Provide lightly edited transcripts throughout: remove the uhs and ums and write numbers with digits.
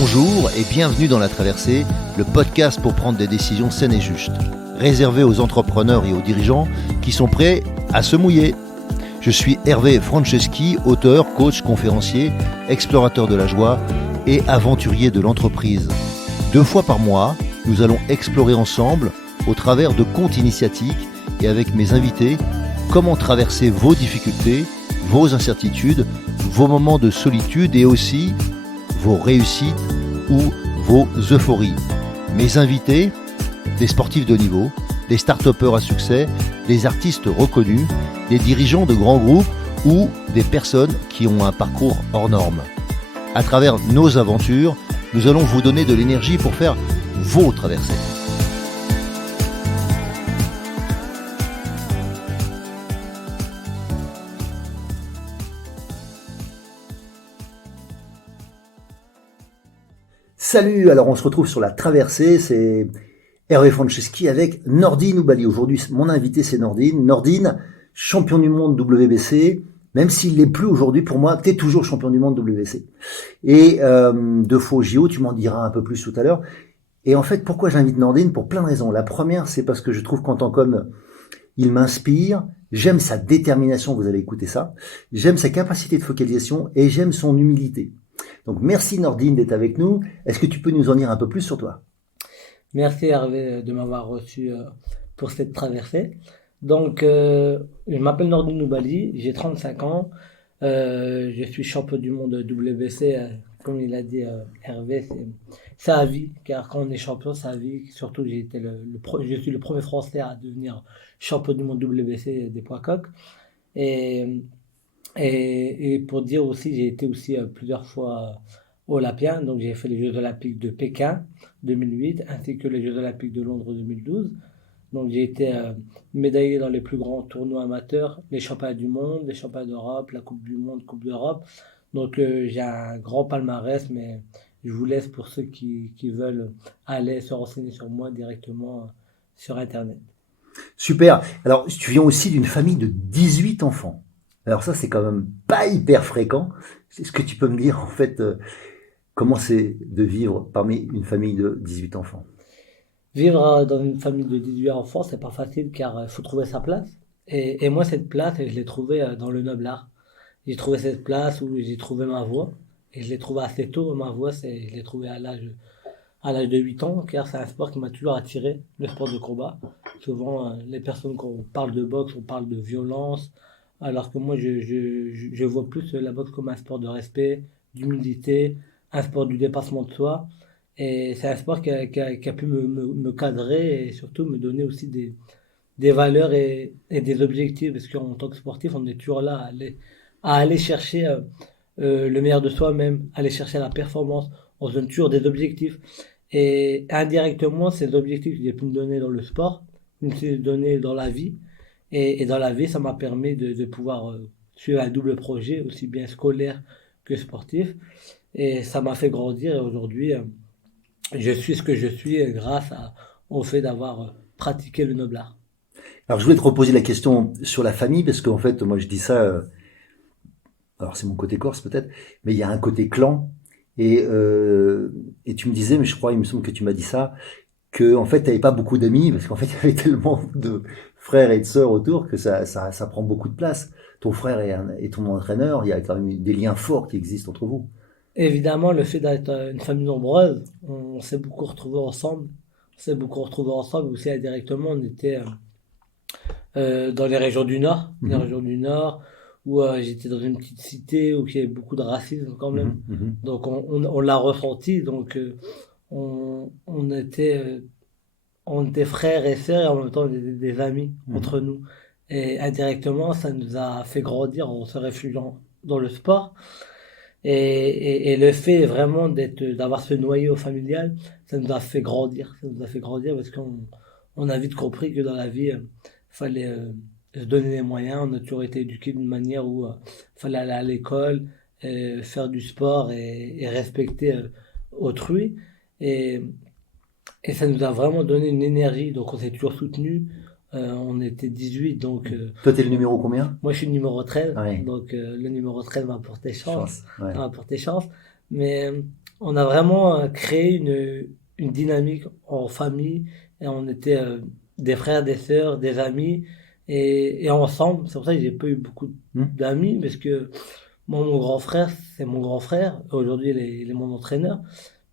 Bonjour et bienvenue dans La Traversée, le podcast pour prendre des décisions saines et justes, réservé aux entrepreneurs et aux dirigeants qui sont prêts à se mouiller. Je suis Hervé Franceschi, auteur, coach, conférencier, explorateur de la joie et aventurier de l'entreprise. 2 fois par mois, nous allons explorer ensemble, au travers de contes initiatiques et avec mes invités, comment traverser vos difficultés, vos incertitudes, vos moments de solitude et aussi vos réussites ou vos euphories. Mes invités, des sportifs de haut niveau, des start-upers à succès, des artistes reconnus, des dirigeants de grands groupes ou des personnes qui ont un parcours hors norme. À travers nos aventures, nous allons vous donner de l'énergie pour faire vos traversées. Salut, alors on se retrouve sur La Traversée, c'est Hervé Franceschi avec Nordine Oubaly. Aujourd'hui, mon invité c'est Nordine. Nordine, champion du monde WBC, même s'il l'est plus aujourd'hui, pour moi, tu es toujours champion du monde WBC. Et 2 fois au JO, tu m'en diras un peu plus tout à l'heure. Et en fait, pourquoi j'invite Nordine? Pour plein de raisons. La première, c'est parce que je trouve qu'en tant qu'homme, il m'inspire. J'aime sa détermination, vous allez écouter ça. J'aime sa capacité de focalisation et j'aime son humilité. Donc merci Nordine d'être avec nous. Est-ce que tu peux nous en dire un peu plus sur toi? Merci Hervé de m'avoir reçu pour cette traversée. Donc, je m'appelle Nordine Oubaly, j'ai 35 ans. Je suis champion du monde WBC, comme il a dit Hervé, c'est à vie, car quand on est champion, c'est à vie. Surtout, je suis le premier Français à devenir champion du monde WBC des poids coqs. Et pour dire aussi, j'ai été aussi plusieurs fois olympien, donc j'ai fait les Jeux Olympiques de Pékin 2008 ainsi que les Jeux Olympiques de Londres 2012. Donc j'ai été médaillé dans les plus grands tournois amateurs, les championnats du monde, les championnats d'Europe, la Coupe du Monde, Coupe d'Europe. Donc j'ai un grand palmarès, mais je vous laisse pour ceux qui veulent aller se renseigner sur moi directement sur Internet. Super. Alors, tu viens aussi d'une famille de 18 enfants. Alors ça, c'est quand même pas hyper fréquent. Est-ce que tu peux me dire en fait comment c'est de vivre parmi une famille de 18 enfants? Vivre dans une famille de 18 enfants, c'est pas facile car il faut trouver sa place. Et moi, cette place, je l'ai trouvée dans le noble art. J'ai trouvé cette place où j'ai trouvé ma voie. Et je l'ai trouvée assez tôt, ma voie, je l'ai trouvée à l'âge de 8 ans, car c'est un sport qui m'a toujours attiré, le sport de combat. Souvent, les personnes, quand on parle de boxe, on parle de violence, alors que moi, je vois plus la boxe comme un sport de respect, d'humilité, un sport du dépassement de soi. Et c'est un sport qui a pu me cadrer et surtout me donner aussi des valeurs et des objectifs. Parce qu'en tant que sportif, on est toujours là à aller chercher le meilleur de soi-même, aller chercher la performance. On se donne toujours des objectifs. Et indirectement, ces objectifs que j'ai pu me donner dans le sport, je me suis donné dans la vie. Et dans la vie, ça m'a permis de pouvoir suivre un double projet, aussi bien scolaire que sportif. Et ça m'a fait grandir. Et aujourd'hui, je suis ce que je suis grâce au fait d'avoir pratiqué le noble art. Alors je voulais te reposer la question sur la famille parce qu'en fait, moi je dis ça, alors c'est mon côté corse peut-être, mais il y a un côté clan et tu me disais, mais je crois, il me semble que tu m'as dit ça, que en fait tu n'avais pas beaucoup d'amis parce qu'en fait il y avait tellement de frères et de sœurs autour que ça prend beaucoup de place. Ton frère est ton entraîneur, il y a quand même des liens forts qui existent entre vous. Évidemment, le fait d'être une famille nombreuse, on s'est beaucoup retrouvés ensemble. On s'est beaucoup retrouvés ensemble aussi indirectement. On était dans les régions du Nord, les Mhm. régions du Nord, où j'étais dans une petite cité où il y avait beaucoup de racisme quand même. Mhm. Mhm. Donc on l'a ressenti. Donc on, on était, euh, on était frères et sœurs et en même temps on était des amis Mhm. entre nous. Et indirectement, ça nous a fait grandir en se réfugiant dans le sport. Et le fait vraiment d'avoir ce noyau familial, ça nous a fait grandir. Ça nous a fait grandir parce qu'on a vite compris que dans la vie, fallait se donner les moyens. On a toujours été éduqués d'une manière où fallait aller à l'école, faire du sport et respecter autrui. Et, et ça nous a vraiment donné une énergie. Donc on s'est toujours soutenus. On était 18, donc Toi, t'es le numéro combien? moi je suis le numéro 13, Ouais, donc le numéro 13 m'a porté chance. chance. Ouais. Ça m'a porté chance. Mais On a vraiment créé une dynamique en famille et on était des frères, des sœurs, des amis et ensemble. C'est pour ça que j'ai pas eu beaucoup Hmm. d'amis parce que moi, mon grand frère, c'est mon grand frère. Aujourd'hui, il est mon entraîneur.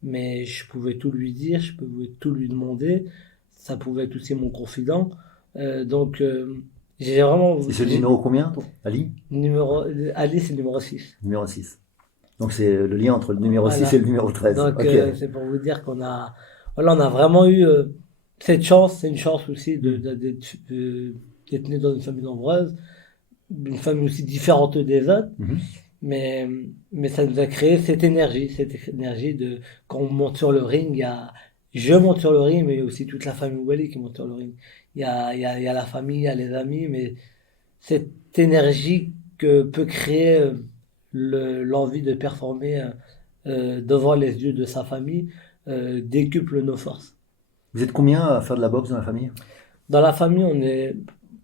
Mais je pouvais tout lui dire, je pouvais tout lui demander. Ça pouvait être aussi mon confident. Donc, j'ai vraiment. Et c'est le numéro combien, Ali? Numéro, Ali, c'est le numéro 6. Numéro 6. Donc c'est le lien entre le numéro 6 et Voilà. le numéro 13. Donc, Ok. c'est pour vous dire voilà, on a vraiment eu cette chance. C'est une chance aussi d'être né dans une famille nombreuse, une famille aussi différente des autres. Mhm. Mais, mais ça nous a créé cette énergie de quand on monte sur le ring, je monte sur le ring, mais il y a aussi toute la famille Wally qui monte sur le ring. Il y a la famille, il y a les amis, mais cette énergie que peut créer l'envie de performer devant les yeux de sa famille décuple nos forces. Vous êtes combien à faire de la boxe dans la famille? Dans la famille,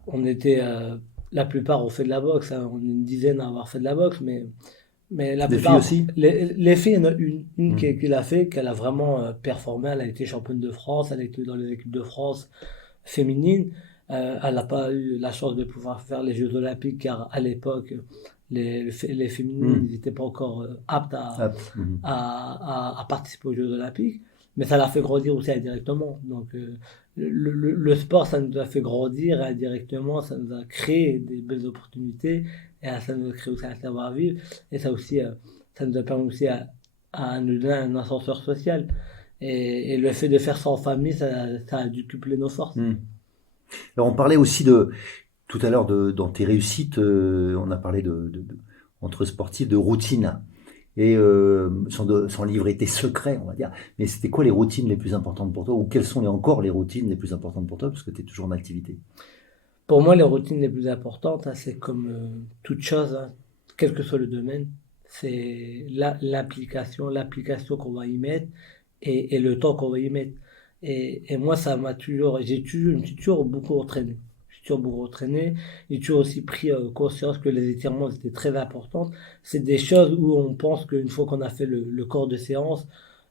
on était, la plupart ont fait de la boxe, hein. On est une dizaine à avoir fait de la boxe, mais la Des filles plupart, aussi? les filles, il y en a une Mhm. qui l'a fait, qu'elle a vraiment performé. Elle a été championne de France, elle a été dans les équipes de France féminines. Elle n'a pas eu la chance de pouvoir faire les Jeux Olympiques, car à l'époque, les féminines Mhm. n'étaient pas encore aptes Ah, mhm. à participer aux Jeux Olympiques. Mais ça l'a fait grandir aussi indirectement. Donc, le sport, ça nous a fait grandir indirectement, ça nous a créé des belles opportunités et ça nous a créé aussi un savoir-vivre et ça aussi, ça nous a permis aussi à nous donner un ascenseur social. Et le fait de faire ça en famille, ça a décuplé nos forces. Mhm. Alors on parlait aussi de tout à l'heure dans tes réussites, on a parlé entre sportifs de routine. Et sans livrer tes secrets, on va dire. Mais c'était quoi les routines les plus importantes pour toi? Ou quelles sont encore les routines les plus importantes pour toi? Parce que tu es toujours en activité. Pour moi, les routines les plus importantes, hein, c'est comme toute chose, hein, quel que soit le domaine, c'est l'application qu'on va y mettre et le temps qu'on va y mettre. Et moi, je me suis toujours beaucoup entraîné. Je suis toujours beaucoup entraîné. J'ai toujours aussi pris conscience que les étirements étaient très importants. C'est des choses où on pense qu'une fois qu'on a fait le corps de séance,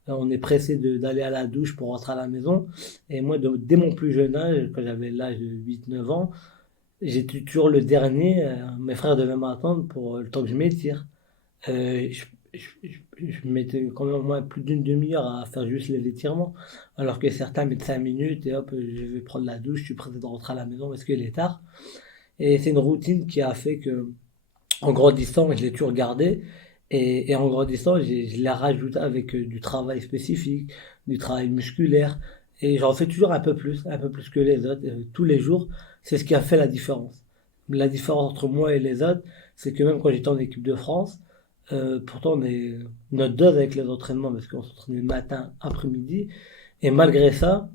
on est pressé d'aller à la douche pour rentrer à la maison. Et moi, dès mon plus jeune âge, quand j'avais l'âge de 8 9 ans, j'étais toujours le dernier. Mes frères devaient m'attendre pour le temps que je m'étire. Je, je mettais quand même au moins plus d'une demi-heure à faire juste les étirements. Alors que certains mettent 5 minutes et hop, je vais prendre la douche, je suis prêt de rentrer à la maison parce qu'il est tard. Et c'est une routine qui a fait que, en grandissant, je l'ai toujours gardée. Et en grandissant, je l'ai rajouté avec du travail spécifique, du travail musculaire. Et j'en fais toujours un peu plus que les autres, tous les jours. C'est ce qui a fait la différence. La différence entre moi et les autres, c'est que même quand j'étais en équipe de France, pourtant notre dose avec les entraînements, parce qu'on s'entraînait matin, après-midi, et malgré ça,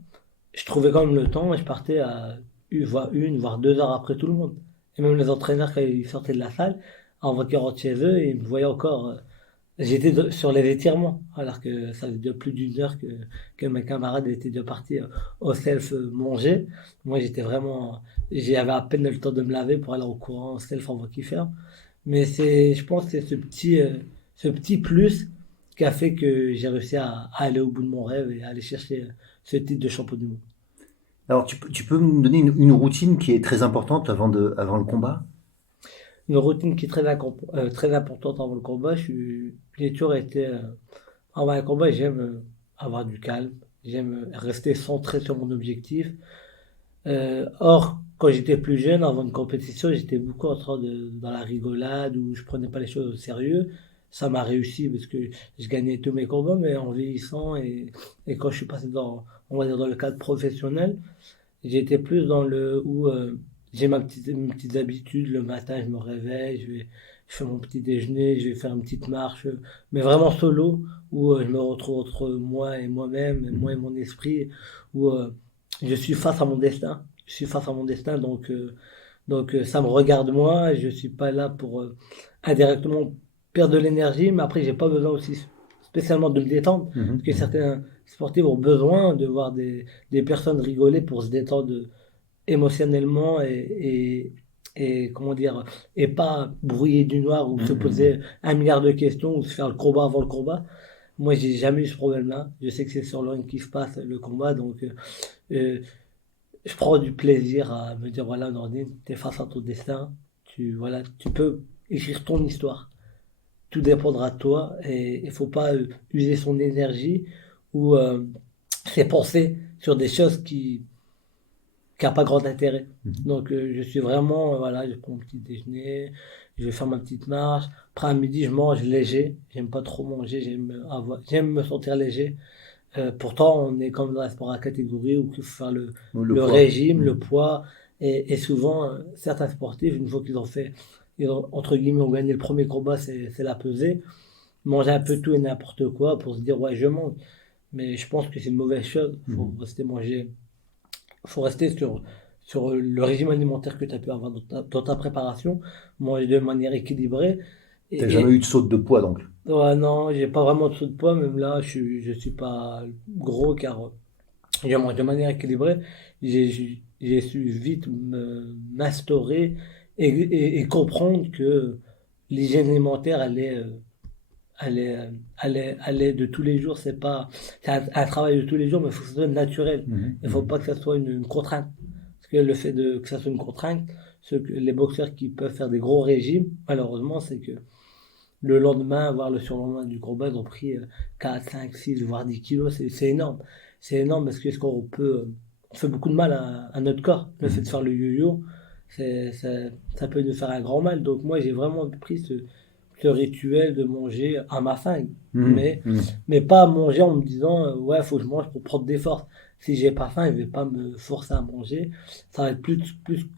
je trouvais quand même le temps et je partais à voire 2 heures après tout le monde. Et même les entraîneurs, quand ils sortaient de la salle, avant qu'ils rentrent chez eux, ils me voyaient encore. J'étais sur les étirements, alors que ça faisait plus d'une heure que mes camarades étaient déjà partis au self manger. Moi, j'avais à peine le temps de me laver pour aller au courant au self avant qu'ils ferment. Mais je pense que c'est ce petit plus qui a fait que j'ai réussi à aller au bout de mon rêve et à aller chercher ce titre de champion du monde. Alors tu peux me donner une routine qui est très importante avant le combat? Une routine qui est très importante avant le combat. J'ai toujours été, avant un combat, j'aime avoir du calme, j'aime rester centré sur mon objectif. Or, quand j'étais plus jeune, avant une compétition, j'étais beaucoup en train dans la rigolade où je prenais pas les choses au sérieux. Ça m'a réussi parce que je gagnais tous mes combats, mais en vieillissant et quand je suis passé on va dire dans le cadre professionnel, j'étais plus dans le où j'ai mes petites habitudes. Le matin, je me réveille, je fais mon petit déjeuner, je vais faire une petite marche, mais vraiment solo, où je me retrouve entre moi et moi-même, moi et Mhm. mon esprit, où je suis face à mon destin. Je suis face à mon destin, donc ça me regarde moi. Je suis pas là pour indirectement perdre de l'énergie, mais après j'ai pas besoin aussi spécialement de me détendre, Mhm. parce que Mhm. certains sportifs ont besoin de voir des personnes rigoler pour se détendre émotionnellement et comment dire, et pas brouiller du noir ou se Mhm. poser un milliard de questions ou se faire le combat avant le combat. Moi, j'ai jamais eu ce problème-là. Je sais que c'est sur le ring qui se passe le combat, donc euh, je prends du plaisir à me dire voilà, Nordine, t'es face à ton destin. Voilà, tu peux écrire ton histoire. Tout dépendra de toi et il faut pas user son énergie ou ses pensées sur des choses qui a pas grand intérêt. Mhm. Donc je suis vraiment, voilà, je prends mon petit déjeuner, je vais faire ma petite marche. Après à midi, je mange léger. J'aime pas trop manger, j'aime me sentir léger. Pourtant, on est comme dans la sport à catégorie où il faut faire Le le poids. régime, le Mhm. poids. Et souvent, certains sportifs, une fois qu'ils ont fait, entre guillemets, ont gagné le premier combat, c'est la pesée, manger un peu tout et n'importe quoi pour se dire, ouais, je mange. Mais je pense que c'est une mauvaise chose. Mhm. Faut rester sur le régime alimentaire que tu as pu avoir dans ta préparation, manger de manière équilibrée. T'as jamais Et eu de saute de poids donc. ouais, non, j'ai pas vraiment de saut de poids, même là, je suis pas gros car je mange de manière équilibrée. J'ai su vite m'instaurer et comprendre que l'hygiène alimentaire, elle est de tous les jours. C'est un travail de tous les jours, mais il faut que ce soit naturel. Mhm. Il faut Mhm. pas que ça soit une contrainte. Parce que le fait que ça soit une contrainte, les boxeurs qui peuvent faire des gros régimes, malheureusement, c'est que le lendemain, voire le surlendemain du combat, ils ont pris 4, 5, 6, voire 10 kilos. C'est énorme. C'est énorme parce que on fait beaucoup de mal à notre corps. Le fait de Mhm. faire le yo-yo, ça peut nous faire un grand mal. Donc moi, j'ai vraiment pris ce rituel de manger à ma faim. Mhm. Mais, Mhm. mais pas manger en me disant, ouais, faut que je mange pour prendre des forces. Si j'ai pas faim, je vais pas me forcer à manger. Ça va être plus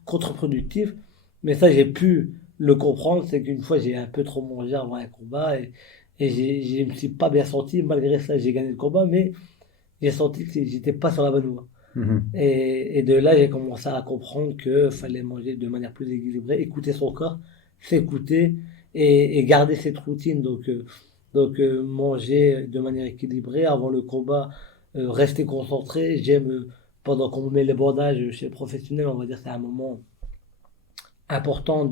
contre-productif. Mais ça, j'ai pu le comprendre, c'est qu'une fois j'ai un peu trop mangé avant un combat et je me suis pas bien senti. Malgré ça, j'ai gagné le combat, mais j'ai senti que j'étais pas sur la bonne voie. Mhm. Et de là, j'ai commencé à comprendre que fallait manger de manière plus équilibrée, écouter son corps, s'écouter et garder cette routine. Manger de manière équilibrée avant le combat, rester concentré. Pendant qu'on me met les bandages chez le professionnel, on va dire que c'est un moment important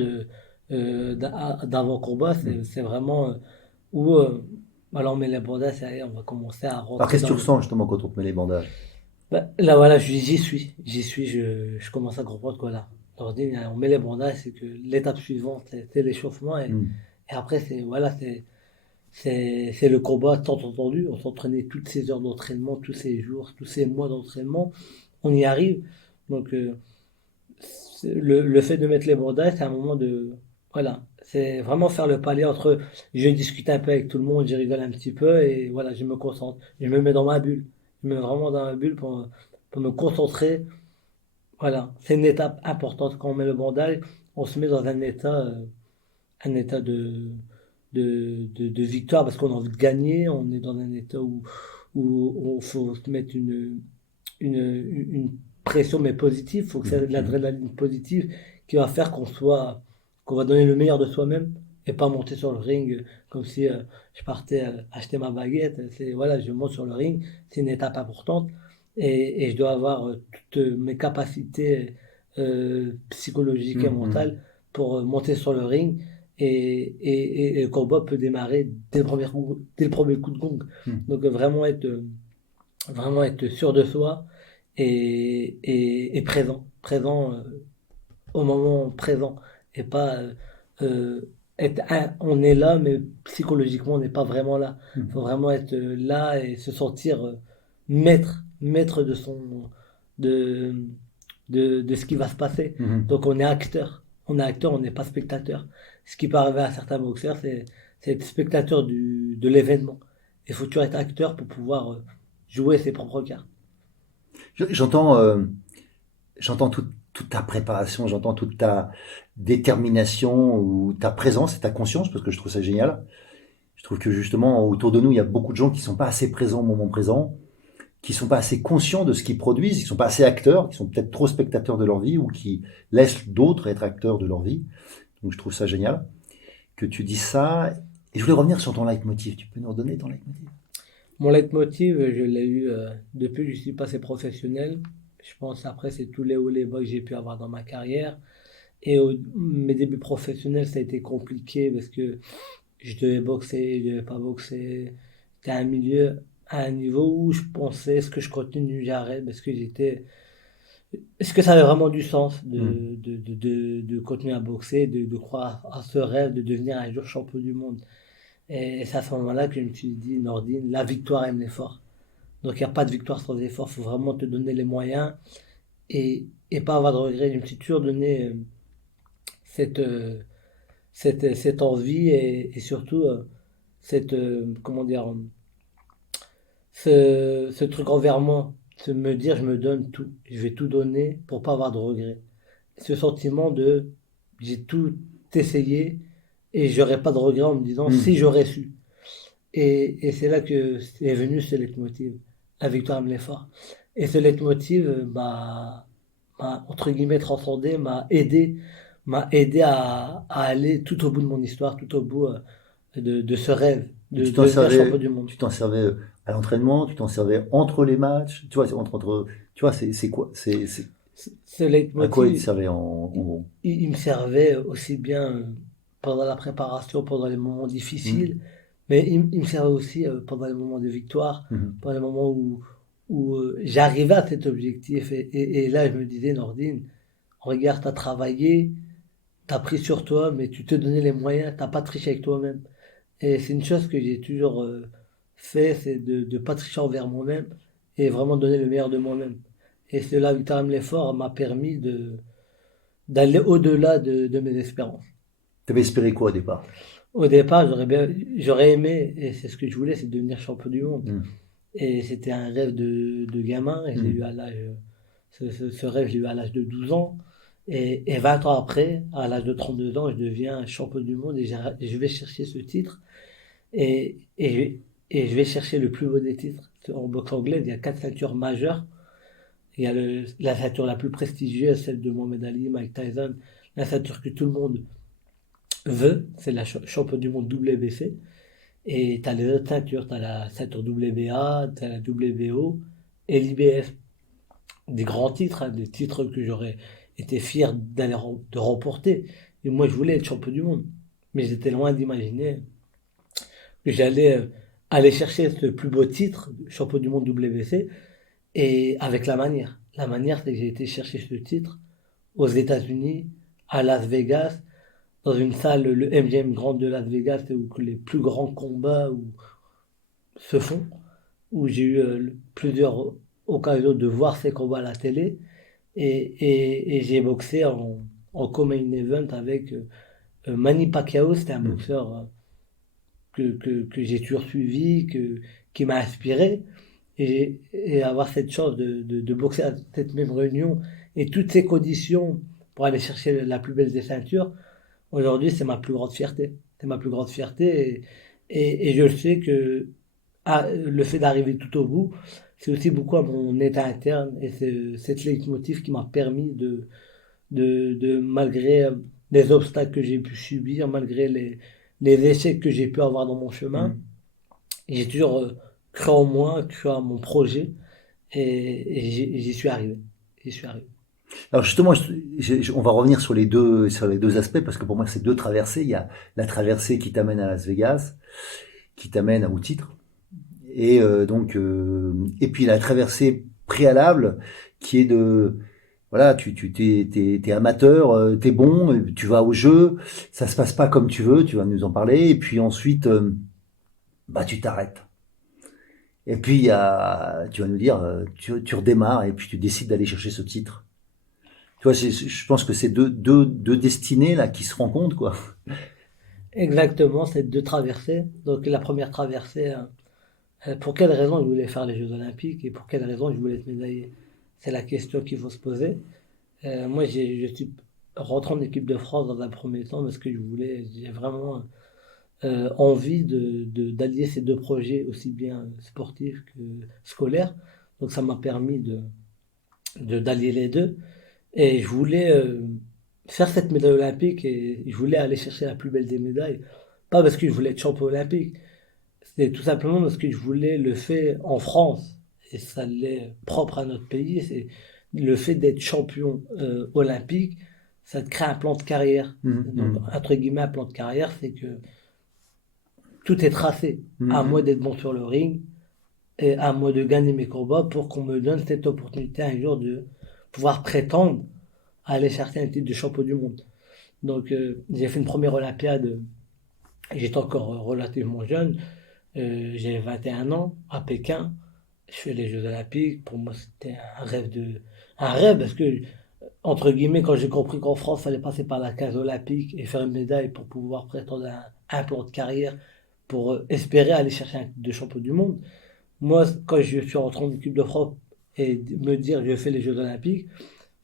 d'avant combat, Mhm. c'est vraiment où alors on met les bandages, ça y est, on va commencer à Alors rentrer qu'est-ce que dans tu le. ressens justement quand on te met les bandages? Bah, là voilà, j'y suis, je commence à comprendre quoi là. L'ordine, on met les bandages, c'est que l'étape suivante, c'est l'échauffement Mhm. et après c'est le combat tant entendu. On s'entraînait toutes ces heures d'entraînement, tous ces jours, tous ces mois d'entraînement, on y arrive. Donc le fait de mettre les bandages, c'est un moment de. Voilà, c'est vraiment faire le palier entre je discute un peu avec tout le monde, je rigole un petit peu et voilà, je me concentre. Je me mets dans ma bulle. Je me mets vraiment dans ma bulle pour me concentrer. Voilà, c'est une étape importante. Quand on met le bandage, on se met dans un état de victoire parce qu'on a envie de gagner. On est dans un état où il faut se mettre une pression mais positive. Il faut que c'est Mhm. de Mhm. l'adrénaline positive qui va faire qu'on va donner le meilleur de soi-même et pas monter sur le ring comme si je partais acheter ma baguette. Voilà, je monte sur le ring, c'est une étape importante et je dois avoir toutes mes capacités psychologiques et Mhm. mentales pour monter sur le ring et le combat peut démarrer dès le premier coup de gong. Mhm. Donc vraiment être sûr de soi et présent au moment présent et pas on est là mais psychologiquement on n'est pas vraiment là. Il faut Mhm. vraiment être là et se sentir maître de, de ce qui va se passer. Mhm. Donc on est acteur. On est acteur, on n'est pas spectateur. Ce qui peut arriver à certains boxeurs, c'est être spectateur de l'événement. Il faut toujours être acteur pour pouvoir jouer ses propres cartes. J'entends j'entends toute ta préparation, j'entends toute ta détermination ou ta présence et ta conscience parce que je trouve ça génial. Je trouve que justement autour de nous, il y a beaucoup de gens qui sont pas assez présents au moment présent, qui sont pas assez conscients de ce qu'ils produisent, qui sont pas assez acteurs, qui sont peut-être trop spectateurs de leur vie ou qui laissent d'autres être acteurs de leur vie. Donc je trouve ça génial que tu dis ça. Et je voulais revenir sur ton leitmotiv. Tu peux nous redonner ton leitmotiv? Mon leitmotiv, je l'ai eu depuis que je suis passé professionnel. Je pense après, c'est tous les hauts et les bas que j'ai pu avoir dans ma carrière. Mes débuts professionnels, ça a été compliqué parce que je devais boxer, je devais pas boxer. j'étais à un milieu, à un niveau où je pensais, est-ce que je continue, j'arrête, parce que est-ce que ça avait vraiment du sens Mm. de continuer à boxer, de croire à ce rêve de devenir un jour champion du monde? Et c'est à ce moment-là que je me suis dit, Nordine, la victoire aime l'effort. Donc il n'y a pas de victoire sans effort, il faut vraiment te donner les moyens et pas avoir de regrets. Je me suis toujours donné cette, euh, cette envie et surtout comment dire, ce truc envers moi, de me dire je me donne tout, je vais tout donner pour pas avoir de regrets. Ce sentiment de j'ai tout essayé et j'aurais pas de regrets en me disant si Mm. j'aurais su. Et c'est là que est venu ce leitmotiv, la victoire me l'effort. Et ce leitmotiv m'a entre guillemets transcendé, m'a aidé à aller tout au bout de mon histoire, tout au bout de ce rêve Et de devenir champion du monde. tu t'en servais à l'entraînement, tu t'en servais entre les matchs, tu vois, tu vois, c'est quoi, Ce à quoi il te leitmotiv, servait en gros? il me servait aussi bien pendant la préparation, pendant les moments Mm. difficiles, mais il me servait aussi pendant les moments de victoire, Mhm. pendant les moments où j'arrivais à cet objectif. Et là, je me disais, Nordine, regarde, tu as travaillé, tu as pris sur toi, mais tu te donnais les moyens, tu pas triché avec toi-même. Et c'est une chose que j'ai toujours fait, c'est de ne pas tricher envers moi-même et vraiment donner le meilleur de moi-même. Et cela, Victor M. Lefort m'a permis d'aller au-delà de mes espérances. T'avais espéré quoi au départ? Au départ, j'aurais aimé, et c'est ce que je voulais, c'est devenir champion du monde. Mm. Et c'était un rêve de gamin, et je l'ai eu Mm. à l'âge, ce rêve, je l'ai eu à l'âge de 12 ans. Et 20 ans après, à l'âge de 32 ans, je deviens champion du monde et je vais chercher ce titre. Et, et, et je vais chercher le plus beau des titres. En boxe anglaise, il y a 4 ceintures majeures. Il y a la ceinture la plus prestigieuse, celle de Mohamed Ali, Mike Tyson, la ceinture que tout le monde veut, c'est la champion du monde WBC. Et tu as les autres ceintures, tu as la ceinture WBA, tu as la WBO et l'IBF. Des grands titres, hein, des titres que j'aurais été fier de remporter. Et moi, je voulais être champion du monde. Mais j'étais loin d'imaginer que j'allais aller chercher ce plus beau titre, champion du monde WBC, et avec la manière. La manière, c'est que j'ai été chercher ce titre aux États-Unis, à Las Vegas, dans une salle, le MGM Grand de Las Vegas, où que les plus grands combats se font, où j'ai eu plusieurs occasions de voir ces combats à la télé, et j'ai boxé en co-main event avec Manny Pacquiao, c'était un Mm. boxeur que j'ai toujours suivi, qui m'a inspiré, et avoir cette chance de boxer à cette même réunion, et toutes ces conditions pour aller chercher la plus belle des ceintures, aujourd'hui, c'est ma plus grande fierté. C'est ma plus grande fierté. Et je sais que le fait d'arriver tout au bout, c'est aussi beaucoup à mon état interne. Et c'est cette leitmotiv qui m'a permis malgré les obstacles que j'ai pu subir, malgré les échecs que j'ai pu avoir dans mon chemin, Mm. j'ai toujours cru en moi, cru à mon projet. Et j'y suis arrivé. J'y suis arrivé. Alors justement, on va revenir sur les deux aspects parce que pour moi c'est deux traversées. Il y a la traversée qui t'amène à Las Vegas, qui t'amène au titre, et et puis la traversée préalable qui est de voilà, t'es amateur, t'es bon, tu vas au jeu, ça se passe pas comme tu veux, tu vas nous en parler, et puis ensuite bah tu t'arrêtes. Et puis tu vas nous dire, tu redémarres et puis tu décides d'aller chercher ce titre. Tu vois, je pense que c'est deux destinées là qui se rencontrent, quoi. Exactement, c'est deux traversées. Donc la première traversée, pour quelle raison je voulais faire les Jeux Olympiques et pour quelle raison je voulais être médaillé? C'est la question qu'il faut se poser. Moi, je suis rentré en équipe de France dans un premier temps parce que j'ai vraiment envie d'allier ces deux projets, aussi bien sportifs que scolaires. Donc ça m'a permis d'allier les deux. Et je voulais faire cette médaille olympique et je voulais aller chercher la plus belle des médailles. Pas parce que je voulais être champion olympique, c'est tout simplement parce que je voulais le faire en France. Et ça l'est propre à notre pays. C'est le fait d'être champion olympique, ça te crée un plan de carrière. Mhm, Donc, mhm. entre guillemets, un plan de carrière, c'est que tout est tracé. À moi d'être bon sur le ring et à moi de gagner mes combats pour qu'on me donne cette opportunité un jour de pouvoir prétendre à aller chercher un titre de champion du monde. Donc j'ai fait une première Olympiade, j'étais encore relativement jeune, j'ai 21 ans à Pékin, je fais les Jeux Olympiques, pour moi c'était un rêve parce que entre guillemets, quand j'ai compris qu'en France, il fallait passer par la case olympique et faire une médaille pour pouvoir prétendre à un plan de carrière pour espérer aller chercher un titre de champion du monde. Moi, quand je suis rentré en équipe de France et me dire je fais les Jeux Olympiques,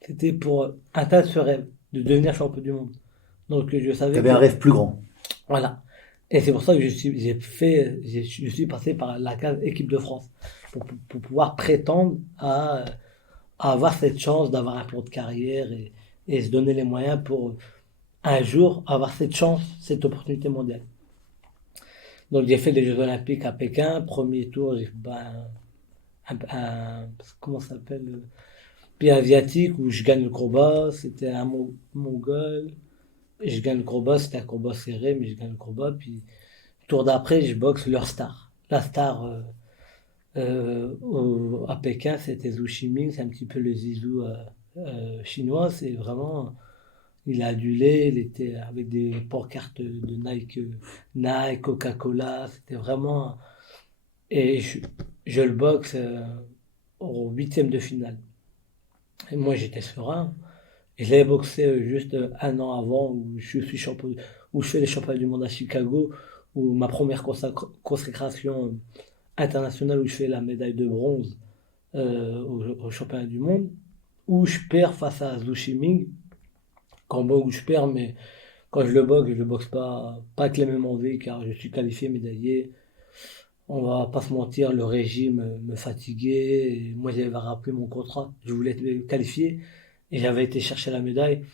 c'était pour atteindre ce rêve de devenir champion du monde. Donc je Tu savais avais que un rêve plus grand. voilà. Et c'est pour ça que je suis passé par la case équipe de France pour pouvoir prétendre à avoir cette chance d'avoir un plan de carrière et se donner les moyens pour un jour avoir cette chance, cette opportunité mondiale. Donc j'ai fait les Jeux Olympiques à Pékin, premier tour, j'ai fait comment ça s'appelle, pays asiatique où je gagne le combat, c'était un mongol, je gagne le combat, c'était un combat serré, mais je gagne le combat, puis tour d'après, je boxe leur star. La star à Pékin, c'était Zhu Ximing, c'est un petit peu le Zizou chinois, c'est vraiment, il a adulé, il était avec des pancartes de Nike, Nike, Coca-Cola, c'était vraiment, et je le boxe au huitième de finale. Et moi j'étais serein, et je l'avais boxé juste un an avant où je suis champion, où je fais les championnats du monde à Chicago, où ma première consécration internationale où je fais la médaille de bronze au championnat du monde, où je perds face à Zhu Ximing, combat où je perds, mais quand je le boxe pas avec les mêmes envies, car je suis qualifié, médaillé. On va pas se mentir, le régime me fatiguait, et moi j'avais rappelé mon contrat, je voulais être qualifié, et j'avais été chercher la médaille.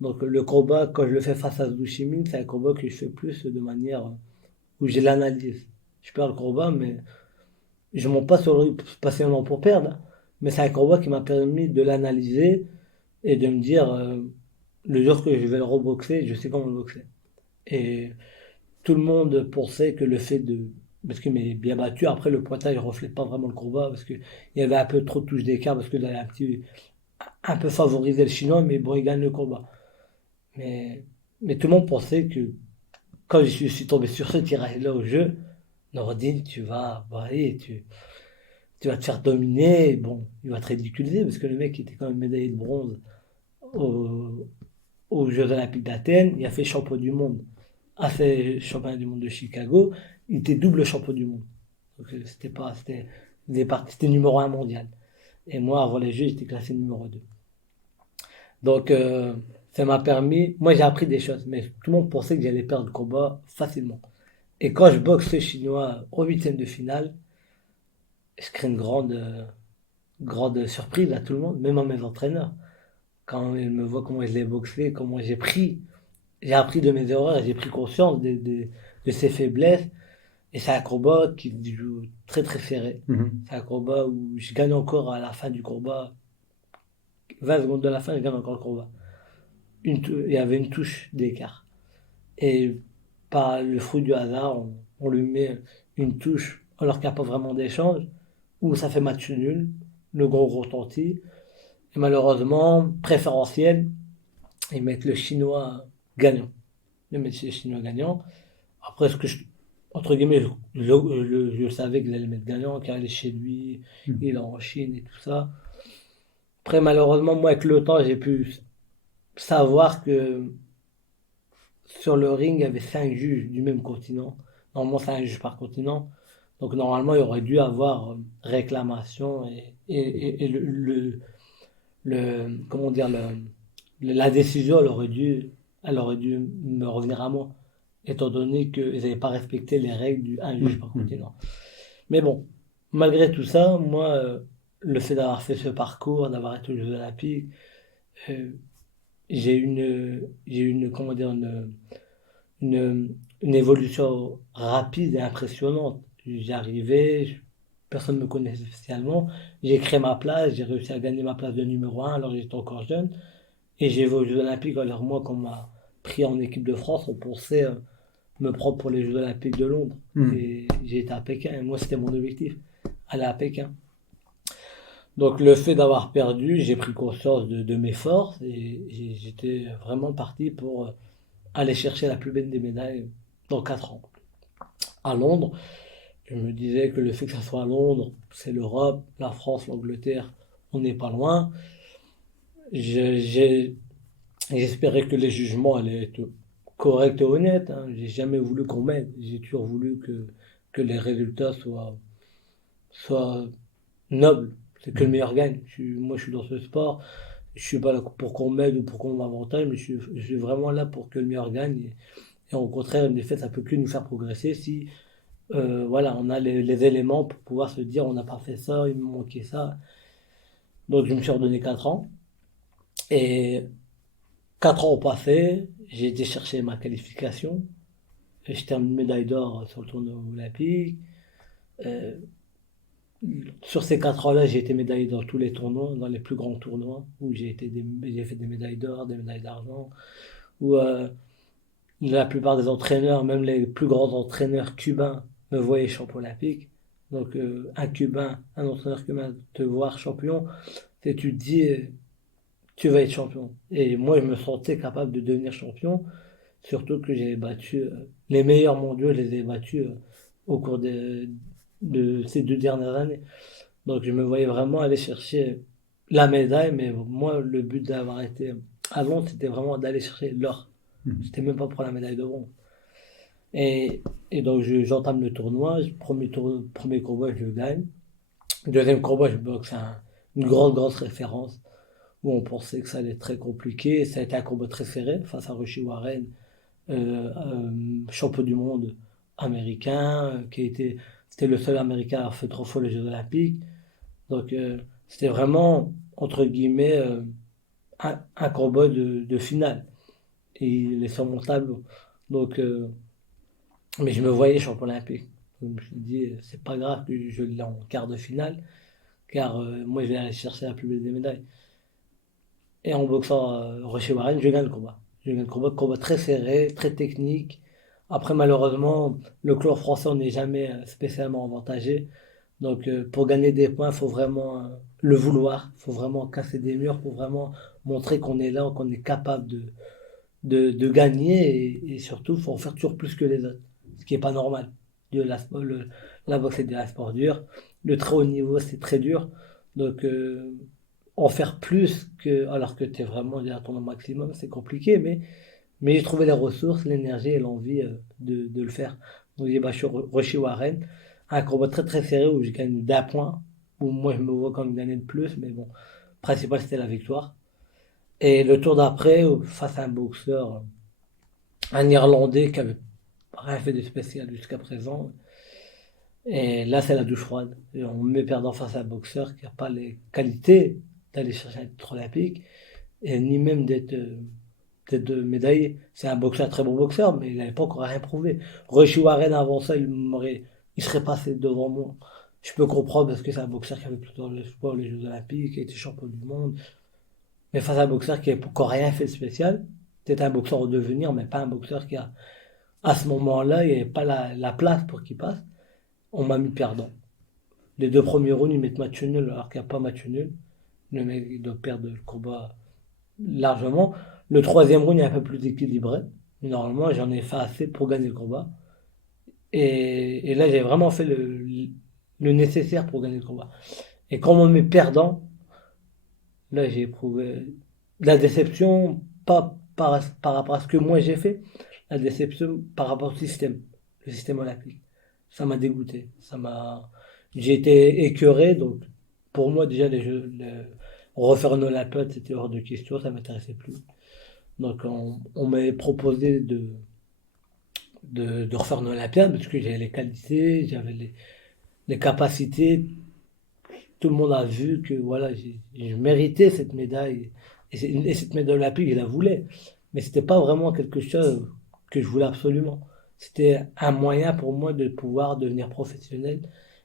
Donc le combat, quand je le fais face à Zhu Ximing, c'est un combat que je fais plus de manière où j'ai l'analyse. Je perds le combat, mais je monte pas sur le ring spatialement pour perdre, hein. Mais c'est un combat qui m'a permis de l'analyser et de me dire, le jour que je vais le reboxer, je sais comment le boxer. Et tout le monde pensait que le fait de... Parce qu'il m'est bien battu, après le pointage ne reflète pas vraiment le combat, parce qu'il y avait un peu trop de touches d'écart, parce que j'avais un peu favorisé le chinois, mais bon, il gagne le combat. Mais, mais tout le monde pensait que quand je suis tombé sur ce tirage-là au jeu, Nordine, bah, allez, tu vas te faire dominer. Bon, il va te ridiculiser parce que le mec était quand même médaillé de bronze aux, aux Jeux Olympiques d'Athènes. Il a fait champion du monde à ces championnats du monde de Chicago. Il était double champion du monde. Donc c'était pas, c'était numéro un mondial. Et moi, avant les Jeux, j'étais classé numéro 2. Donc ça m'a permis. Moi, j'ai appris des choses, mais tout le monde pensait que j'allais perdre le combat facilement. Et quand je boxe ce Chinois au huitième de finale, je crée une grande surprise à tout le monde, même à mes entraîneurs. Quand ils me voient comment je l'ai boxé, comment j'ai appris de mes erreurs, et j'ai pris conscience de ses faiblesses. Et c'est un combat qui se joue très très serré. C'est un combat où je gagne encore à la fin du combat. 20 secondes de la fin, je gagne encore le combat. Il y avait une touche d'écart. Et par le fruit du hasard, on lui met une touche alors qu'il n'y a pas vraiment d'échange, où ça fait match nul, le gros retentit. Et malheureusement, préférentiel, ils mettent le chinois gagnant. Ils mettent le chinois gagnant. Après, entre guillemets, je savais qu'il allait mettre gagnant, car il est chez lui, il est en Chine et tout ça. Après, malheureusement, moi, avec le temps, j'ai pu savoir que sur le ring, il y avait 5 juges du même continent. Normalement, c'est un juge par continent. Donc, normalement, il aurait dû avoir réclamation et comment dire, la décision, elle aurait dû me revenir à moi, étant donné qu'ils n'avaient pas respecté les règles du un juge par continent. Mais bon, malgré tout ça, moi, le fait d'avoir fait ce parcours, d'avoir été aux Jeux Olympiques, euh, comment dire, une évolution rapide et impressionnante. J'y arrivais, personne ne me connaissait spécialement. J'ai créé ma place, j'ai réussi à gagner ma place de numéro un alors que j'étais encore jeune. Et j'ai vu aux Jeux Olympiques, alors moi, qu'on m'a pris en équipe de France, on pensait me prendre pour les Jeux Olympiques de Londres. Et j'ai été à Pékin, et moi, c'était mon objectif, aller à Pékin. Donc, le fait d'avoir perdu, j'ai pris conscience de mes forces, et j'étais vraiment parti pour aller chercher la plus belle des médailles dans 4 ans. À Londres, je me disais que le fait que ça soit à Londres, c'est l'Europe, la France, l'Angleterre, on n'est pas loin. J'espérais que les jugements allaient être corrects et honnêtes. Hein. J'ai jamais voulu qu'on m'aide. J'ai toujours voulu que les résultats soient nobles. C'est que le meilleur gagne. Moi, je suis dans ce sport. Je suis pas là pour qu'on m'aide ou pour qu'on m'avantage, mais je suis vraiment là pour que le meilleur gagne. Et au contraire, une défaite, ça peut que nous faire progresser si voilà, on a les éléments pour pouvoir se dire on n'a pas fait ça, il me manquait ça. Donc je me suis redonné 4 ans. Et 4 ans ont passé, j'ai été chercher ma qualification. J'étais une médaille d'or sur le tournoi olympique. Euh, sur ces 4 ans-là, j'ai été médaillé dans tous les tournois, dans les plus grands tournois, où j'ai fait des médailles d'or, des médailles d'argent, où la plupart des entraîneurs, même les plus grands entraîneurs cubains, me voyaient champion olympique. Donc un entraîneur cubain, te voir champion, c'est tu te dis, tu vas être champion. Et moi, je me sentais capable de devenir champion, surtout que j'ai battu les meilleurs mondiaux, je les ai battus au cours de ces 2 dernières années. Donc je me voyais vraiment aller chercher la médaille, mais moi, le but d'avoir été à Londres, c'était vraiment d'aller chercher l'or. C'était même pas pour la médaille de bronze. Et, et donc j'entame le tournoi, premier combat, je le gagne. Deuxième combat, je boxe une grande référence, où on pensait que ça allait être très compliqué. Ça a été un combat très serré face à Roshi Warren, champion du monde américain, c'était le seul américain à avoir fait 3 fois les Jeux Olympiques. Donc c'était vraiment, entre guillemets, un combat de finale. Et il est sur mon tableau. Donc, mais je me voyais champion olympique. Donc, je me suis dit, c'est pas grave que je l'ai en quart de finale, car moi je vais aller chercher la plus belle des médailles. Et en boxant Rocher Warren, je gagne le combat. Je gagne le combat très serré, très technique. Après, malheureusement, le clan français, on n'est jamais spécialement avantagé. Donc, pour gagner des points, il faut vraiment le vouloir. Il faut vraiment casser des murs pour vraiment montrer qu'on est là, qu'on est capable de gagner. Et surtout, il faut en faire toujours plus que les autres. Ce qui n'est pas normal. La boxe, c'est un sport dur. Le très haut niveau, c'est très dur. Donc, en faire plus alors que tu es vraiment à ton maximum, c'est compliqué, mais j'ai trouvé les ressources, l'énergie et l'envie de le faire. Donc j'ai battu Roshi Warren, un combat très serré où j'ai gagné d'1 point, où moi je me vois comme gagner de plus, mais bon, le principal c'était la victoire. Et le tour d'après, face à un boxeur, un Irlandais qui avait rien fait de spécial jusqu'à présent, et là c'est la douche froide. Et on me met perdant face à un boxeur qui n'a pas les qualités d'aller chercher un titre olympique, et ni même d'être médaillé. C'est un boxeur, très bon boxeur, mais il n'avait pas encore rien prouvé. Roshi Warren, avant ça, il serait passé devant moi. Je peux comprendre parce que c'est un boxeur qui avait plutôt l'espoir les Jeux Olympiques, qui a été champion du monde. Mais face à un boxeur qui n'avait encore rien fait de spécial, c'était un boxeur au devenir, mais pas un boxeur qui à ce moment-là, il n'y avait pas la place pour qu'il passe. On m'a mis perdant. Les 2 premiers rounds, ils mettent match nul alors qu'il n'y a pas match nul. Le mec, il doit perdre le combat largement. Le 3e round est un peu plus équilibré. Normalement, j'en ai fait assez pour gagner le combat. Et là, j'ai vraiment fait le nécessaire pour gagner le combat. Et quand on me met perdant, là, j'ai éprouvé de la déception, pas par rapport à ce que moi j'ai fait, la déception par rapport au système, le système olympique. Ça m'a dégoûté. J'ai été écœuré, donc pour moi, déjà, refaire une Olympiade, c'était hors de question, ça m'intéressait plus. Donc on m'avait proposé de refaire une Olympiade parce que j'avais les qualités, j'avais les capacités. Tout le monde a vu que voilà, je méritais cette médaille. Et cette médaille olympique, je la voulais. Mais c'était pas vraiment quelque chose que je voulais absolument. C'était un moyen pour moi de pouvoir devenir professionnel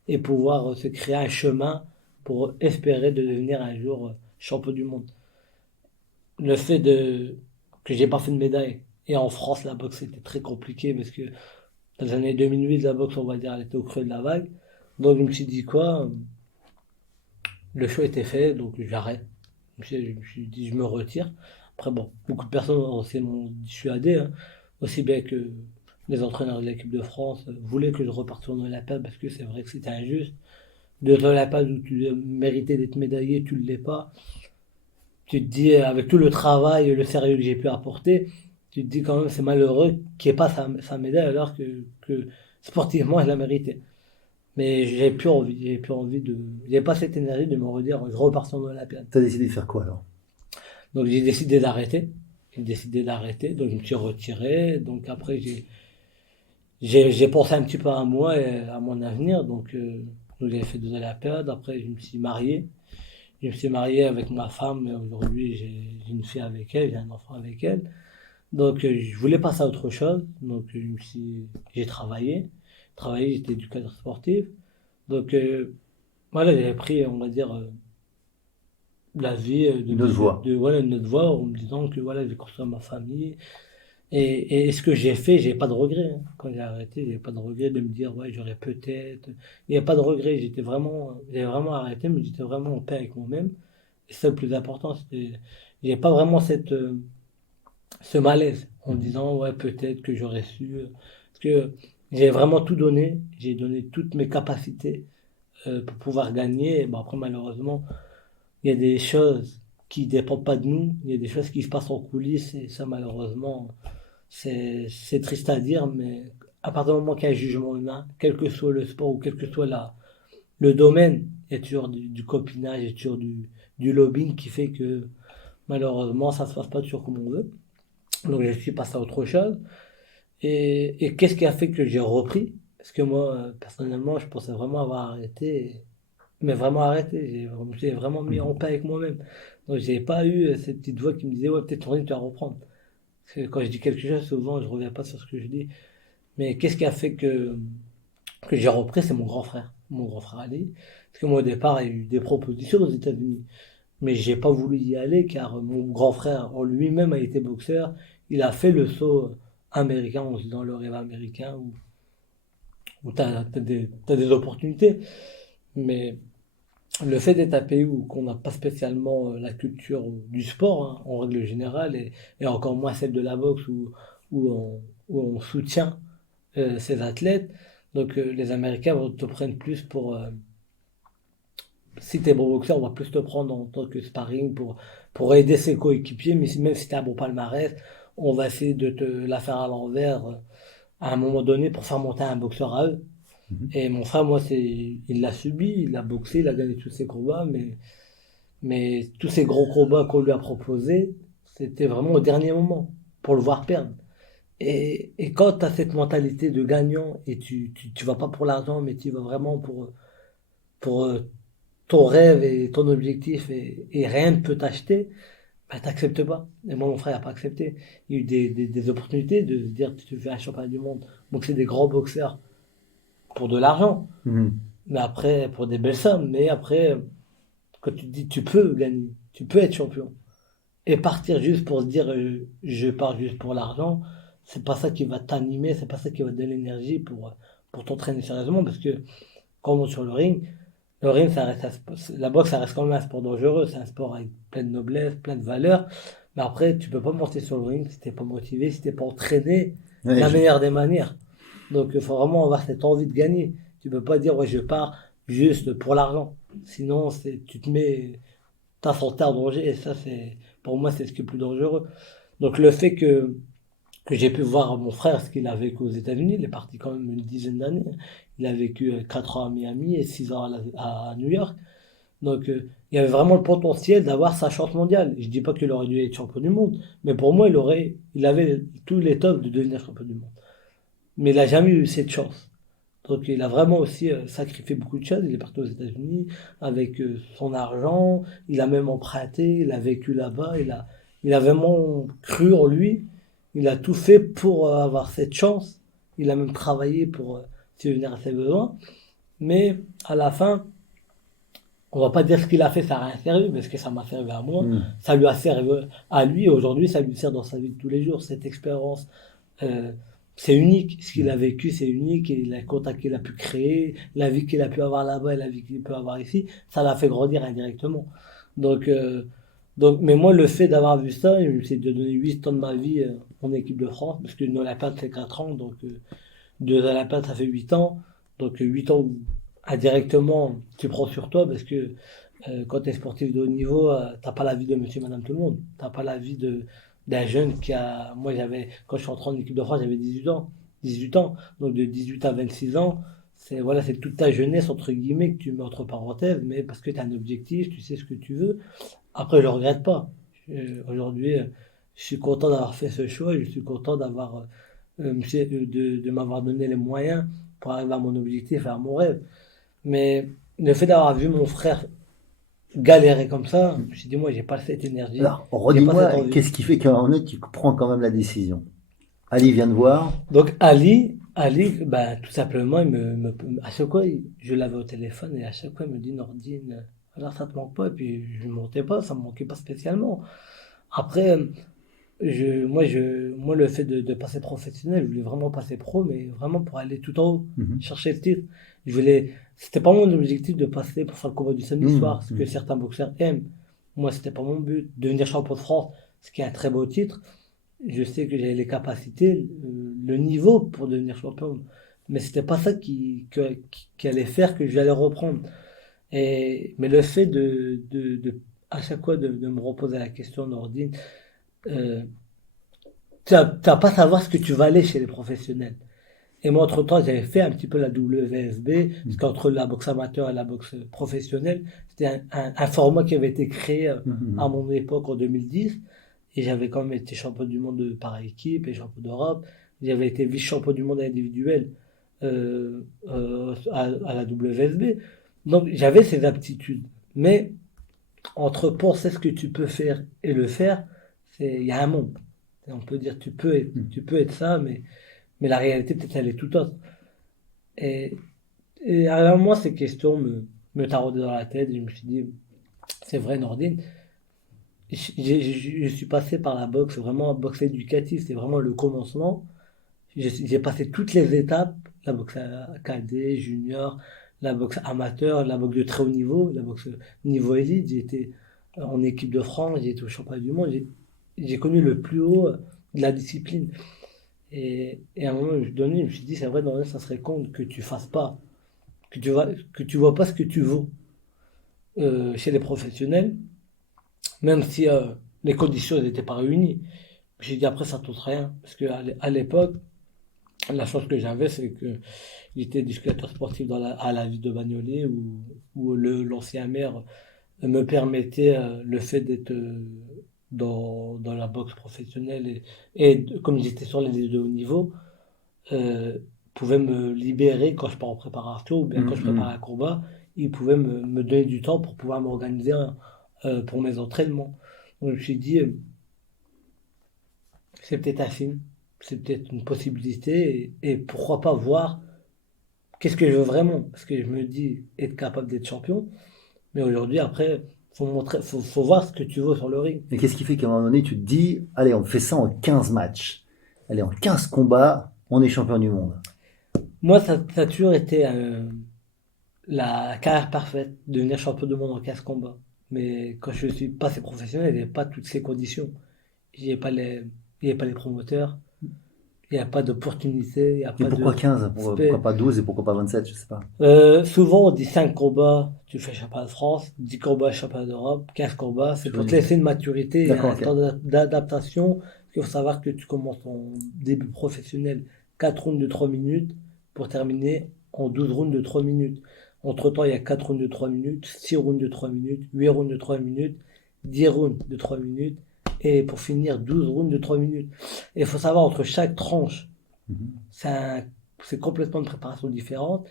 et pouvoir se créer un chemin pour espérer de devenir un jour champion du monde. Le fait que j'ai pas fait de médaille, Et en France, la boxe c'était très compliqué parce que dans les années 2008, la boxe, on va dire, elle était au creux de la vague. Donc je me suis dit quoi, le choix était fait, donc j'arrête. Je me suis dit, je me retire. Après, bon, beaucoup de personnes aussi m'ont dissuadé, hein. Aussi bien que les entraîneurs de l'équipe de France voulaient que je reparte sur l'Olympiade parce que c'est vrai que c'était injuste. De l'Olympiade où tu méritais d'être médaillé, tu ne l'es pas. Tu te dis, avec tout le travail et le sérieux que j'ai pu apporter, tu te dis quand même c'est malheureux qu'il n'y ait pas sa médaille alors que sportivement il l'a mérité. Mais j'ai pas cette énergie de me redire je repars sur l'Olympiade. Tu as décidé de faire quoi alors? Donc j'ai décidé d'arrêter. Donc je me suis retiré. Donc après j'ai pensé un petit peu à moi et à mon avenir. Donc j'ai fait 2 Olympiades. Après je me suis marié. Je me suis marié avec ma femme. Et aujourd'hui j'ai une fille avec elle, j'ai un enfant avec elle. Donc je voulais passer à autre chose. Donc j'ai travaillé. J'étais éducateur sportif. Donc voilà, j'avais pris, on va dire, la vie Une autre voie. voilà, une autre voie en me disant que voilà, j'ai construit ma famille. Et ce que j'ai fait, j'ai pas de regret, hein. Quand j'ai arrêté, j'ai pas de regret de me dire, ouais, j'aurais peut-être. Il n'y a pas de regret, j'ai vraiment arrêté, mais j'étais vraiment en paix avec moi-même. Et ça, le plus important, j'ai pas vraiment ce malaise en me disant, ouais, peut-être que j'aurais su. Parce que j'ai vraiment tout donné, j'ai donné toutes mes capacités pour pouvoir gagner. Et bon, après, malheureusement, il y a des choses qui dépendent pas de nous, il y a des choses qui se passent en coulisses, et ça, malheureusement, c'est triste à dire, mais à partir du moment qu'il y a un jugement humain, quel que soit le sport ou quel que soit le domaine, il y a toujours du copinage, il y a toujours du lobbying qui fait que malheureusement, ça se passe pas toujours comme on veut. Donc, je suis passé à autre chose. Et qu'est-ce qui a fait que j'ai repris? Parce que moi, personnellement, je pensais vraiment avoir arrêté, mais vraiment arrêté. J'ai vraiment mis en paix avec moi-même. Donc, j'ai pas eu cette petite voix qui me disait, ouais, peut-être Tony, tu vas reprendre. Parce que quand je dis quelque chose, souvent, je reviens pas sur ce que je dis. Mais qu'est-ce qui a fait que j'ai repris? C'est mon grand frère Ali. Parce que moi, au départ, il y a eu des propositions aux États-Unis. Mais j'ai pas voulu y aller car mon grand frère en lui-même a été boxeur. Il a fait le saut américain, on se dit dans le rêve américain, où t'as des opportunités. Mais le fait d'être un pays où qu'on n'a pas spécialement la culture du sport, hein, en règle générale, et encore moins celle de la boxe où on soutient ces athlètes, donc les Américains vont te prendre plus pour... si t'es bon boxeur, on va plus te prendre en tant que sparring pour aider ses coéquipiers, mais même si t'as un bon palmarès, on va essayer de te la faire à l'envers à un moment donné pour faire monter un boxeur à eux. Mhm. Et mon frère, moi, il l'a subi, il a boxé, il a gagné tous ses combats, mais tous ces gros combats qu'on lui a proposés, c'était vraiment au dernier moment, pour le voir perdre. Et quand tu as cette mentalité de gagnant et tu vas pas pour l'argent, mais tu vas vraiment pour ton rêve et ton objectif et rien ne peut t'acheter, bah, t'acceptes pas. Et moi, mon frère n'a pas accepté. Il y a eu des opportunités de se dire tu fais un championnat du monde. Donc, c'est des grands boxeurs pour de l'argent, Mhm. mais après, pour des belles sommes. Mais après, quand tu te dis tu peux gagner, tu peux être champion. Et partir juste pour se dire je pars juste pour l'argent, c'est pas ça qui va t'animer, c'est pas ça qui va te donner l'énergie pour t'entraîner sérieusement. Parce que quand on monte sur le ring, la boxe, ça reste quand même un sport dangereux. C'est un sport avec plein de noblesse, plein de valeur. Mais après, tu peux pas monter sur le ring si t'es pas motivé, si t'es pas entraîné de Ouais, la meilleure des manières. Donc, il faut vraiment avoir cette envie de gagner. Tu peux pas dire, ouais, je pars juste pour l'argent. Sinon, tu te mets ta santé en danger. Et ça, pour moi, c'est ce qui est le plus dangereux. Donc, le fait que j'ai pu voir mon frère, ce qu'il a vécu aux États-Unis, il est parti quand même une dizaine d'années. Il a vécu 4 ans à Miami et 6 ans à New York. Donc, il y avait vraiment le potentiel d'avoir sa chance mondiale. Je dis pas qu'il aurait dû être champion du monde, mais pour moi, il avait tous les tops de devenir champion du monde. Mais il n'a jamais eu cette chance. Donc, il a vraiment aussi sacrifié beaucoup de choses. Il est parti aux États-Unis avec son argent. Il a même emprunté. Il a vécu là-bas. Il a vraiment cru en lui. Il a tout fait pour avoir cette chance. Il a même travaillé pour subvenir à ses besoins. Mais à la fin, on va pas dire ce qu'il a fait, ça n'a rien servi, parce que ça m'a servi à moi. Mm. Ça lui a servi à lui, et aujourd'hui, ça lui sert dans sa vie de tous les jours. Cette expérience, euh, c'est unique. Ce qu'il a vécu, c'est unique. Et les contacts qu'il a pu créer, la vie qu'il a pu avoir là-bas et la vie qu'il peut avoir ici, ça l'a fait grandir indirectement. Donc, mais moi, le fait d'avoir vu ça, c'est de donner 8 ans de ma vie en équipe de France, parce qu'une Olympiade, c'est 4 ans, donc 2 Olympiades, ça fait 8 ans. Donc 8 ans où indirectement, tu prends sur toi, parce que quand tu es sportif de haut niveau, t'as pas la vie de monsieur, madame, tout le monde. T'as pas la vie d'un jeune qui a. Moi, quand je suis entré en équipe de France, j'avais 18 ans. 18 ans. Donc, de 18 à 26 ans, c'est toute ta jeunesse, entre guillemets, que tu mets entre parenthèses, mais parce que tu as un objectif, tu sais ce que tu veux. Après, je le regrette pas. Aujourd'hui, je suis content d'avoir fait ce choix, je suis content de m'avoir donné les moyens pour arriver à mon objectif et à mon rêve. Mais le fait d'avoir vu mon frère galérer comme ça, je me suis dit, moi, j'ai pas cette énergie, Alors, j'ai pas cette redis-moi, envie. qu'est-ce qui fait qu'à un moment donné, tu prends quand même la décision? Ali vient de voir. Donc, Ali, bah, tout simplement, à chaque fois, je l'avais au téléphone et à chaque fois, il me dit, Nordine, alors ça te manque pas? Et puis, je ne mentais pas, ça me manquait pas spécialement. Après, moi, le fait de passer professionnel, je voulais vraiment passer pro, mais vraiment pour aller tout en haut, Mhm. chercher le titre. C'était pas mon objectif de passer pour faire le combat du samedi Mhm. soir, ce que certains boxeurs aiment. Moi, c'était pas mon but. Devenir champion de France, ce qui est un très beau titre. Je sais que j'avais les capacités, le niveau pour devenir champion. Mais c'était pas ça qui allait faire que j'allais reprendre. Mais le fait à chaque fois de me reposer la question, Nordine, euh, t'as pas à savoir ce que tu vas aller chez les professionnels. Et moi, entre-temps, j'avais fait un petit peu la WSB, parce qu'entre la boxe amateur et la boxe professionnelle, c'était un format qui avait été créé à Mhm. mon époque en 2010. Et j'avais quand même été champion du monde par équipe et champion d'Europe. J'avais été vice-champion du monde individuel à la WSB. Donc j'avais ces aptitudes. Mais entre penser ce que tu peux faire et le faire, il y a un monde. On peut dire Mhm. tu peux être ça, mais la réalité peut-être elle est tout autre. Et, et à un moment ces questions me taraudaient dans la tête et je me suis dit, c'est vrai Nordine, je suis passé par la boxe, vraiment boxe éducative, c'est vraiment le commencement. J'ai passé toutes les étapes, la boxe cadet, junior, la boxe amateur, la boxe de très haut niveau, la boxe niveau élite. J'ai été en équipe de France, j'ai été au championnat du monde, j'ai connu le plus haut de la discipline. Et à un moment donné, je me suis dit, c'est vrai, dans ça serait con que tu fasses pas, que tu vois pas ce que tu vaux chez les professionnels, même si les conditions n'étaient pas réunies. J'ai dit après ça ne rien, parce qu'à l'époque, la chance que j'avais, c'est que j'étais éducateur sportif à la ville de Bagnolet, où l'ancien maire me permettait le fait d'être dans la boxe professionnelle comme j'étais sur les listes de haut niveau, euh, pouvait me libérer quand je pars en préparation ou bien quand je prépare Mhm. un combat, il pouvait me donner du temps pour pouvoir m'organiser pour mes entraînements. Donc je me suis dit, c'est peut-être un film, c'est peut-être une possibilité, et pourquoi pas voir qu'est-ce que je veux vraiment. Parce que je me dis être capable d'être champion, mais aujourd'hui, après, faut voir ce que tu veux sur le ring. Et qu'est-ce qui fait qu'à un moment donné, tu te dis, allez, on fait ça en 15 matchs. Allez, en 15 combats, on est champion du monde. Moi, ça a toujours été la carrière parfaite, devenir champion du monde en 15 combats. Mais quand je suis passé professionnel, il n'y avait pas toutes ces conditions. Il n'y avait pas il y avait pas les promoteurs, il n'y a pas d'opportunité, il n'y a Et pas pourquoi de 15? Pourquoi spé- pas 12 et pourquoi pas 27? Je sais pas. Souvent, on dit 5 combats, tu fais championnat de France, 10 combats, championnat d'Europe, 15 combats. C'est Je pour veux te dire. laisser une maturité et D'accord, un ok. temps d'adaptation. Il faut savoir que tu commences ton début professionnel 4 rounds de 3 minutes pour terminer en 12 rounds de 3 minutes. Entre-temps, il y a 4 rounds de 3 minutes, 6 rounds de 3 minutes, 8 rounds de 3 minutes, 10 rounds de 3 minutes et pour finir 12 rounds de 3 minutes. Et il faut savoir entre chaque tranche, Mhm. c'est un- c'est complètement une préparation différente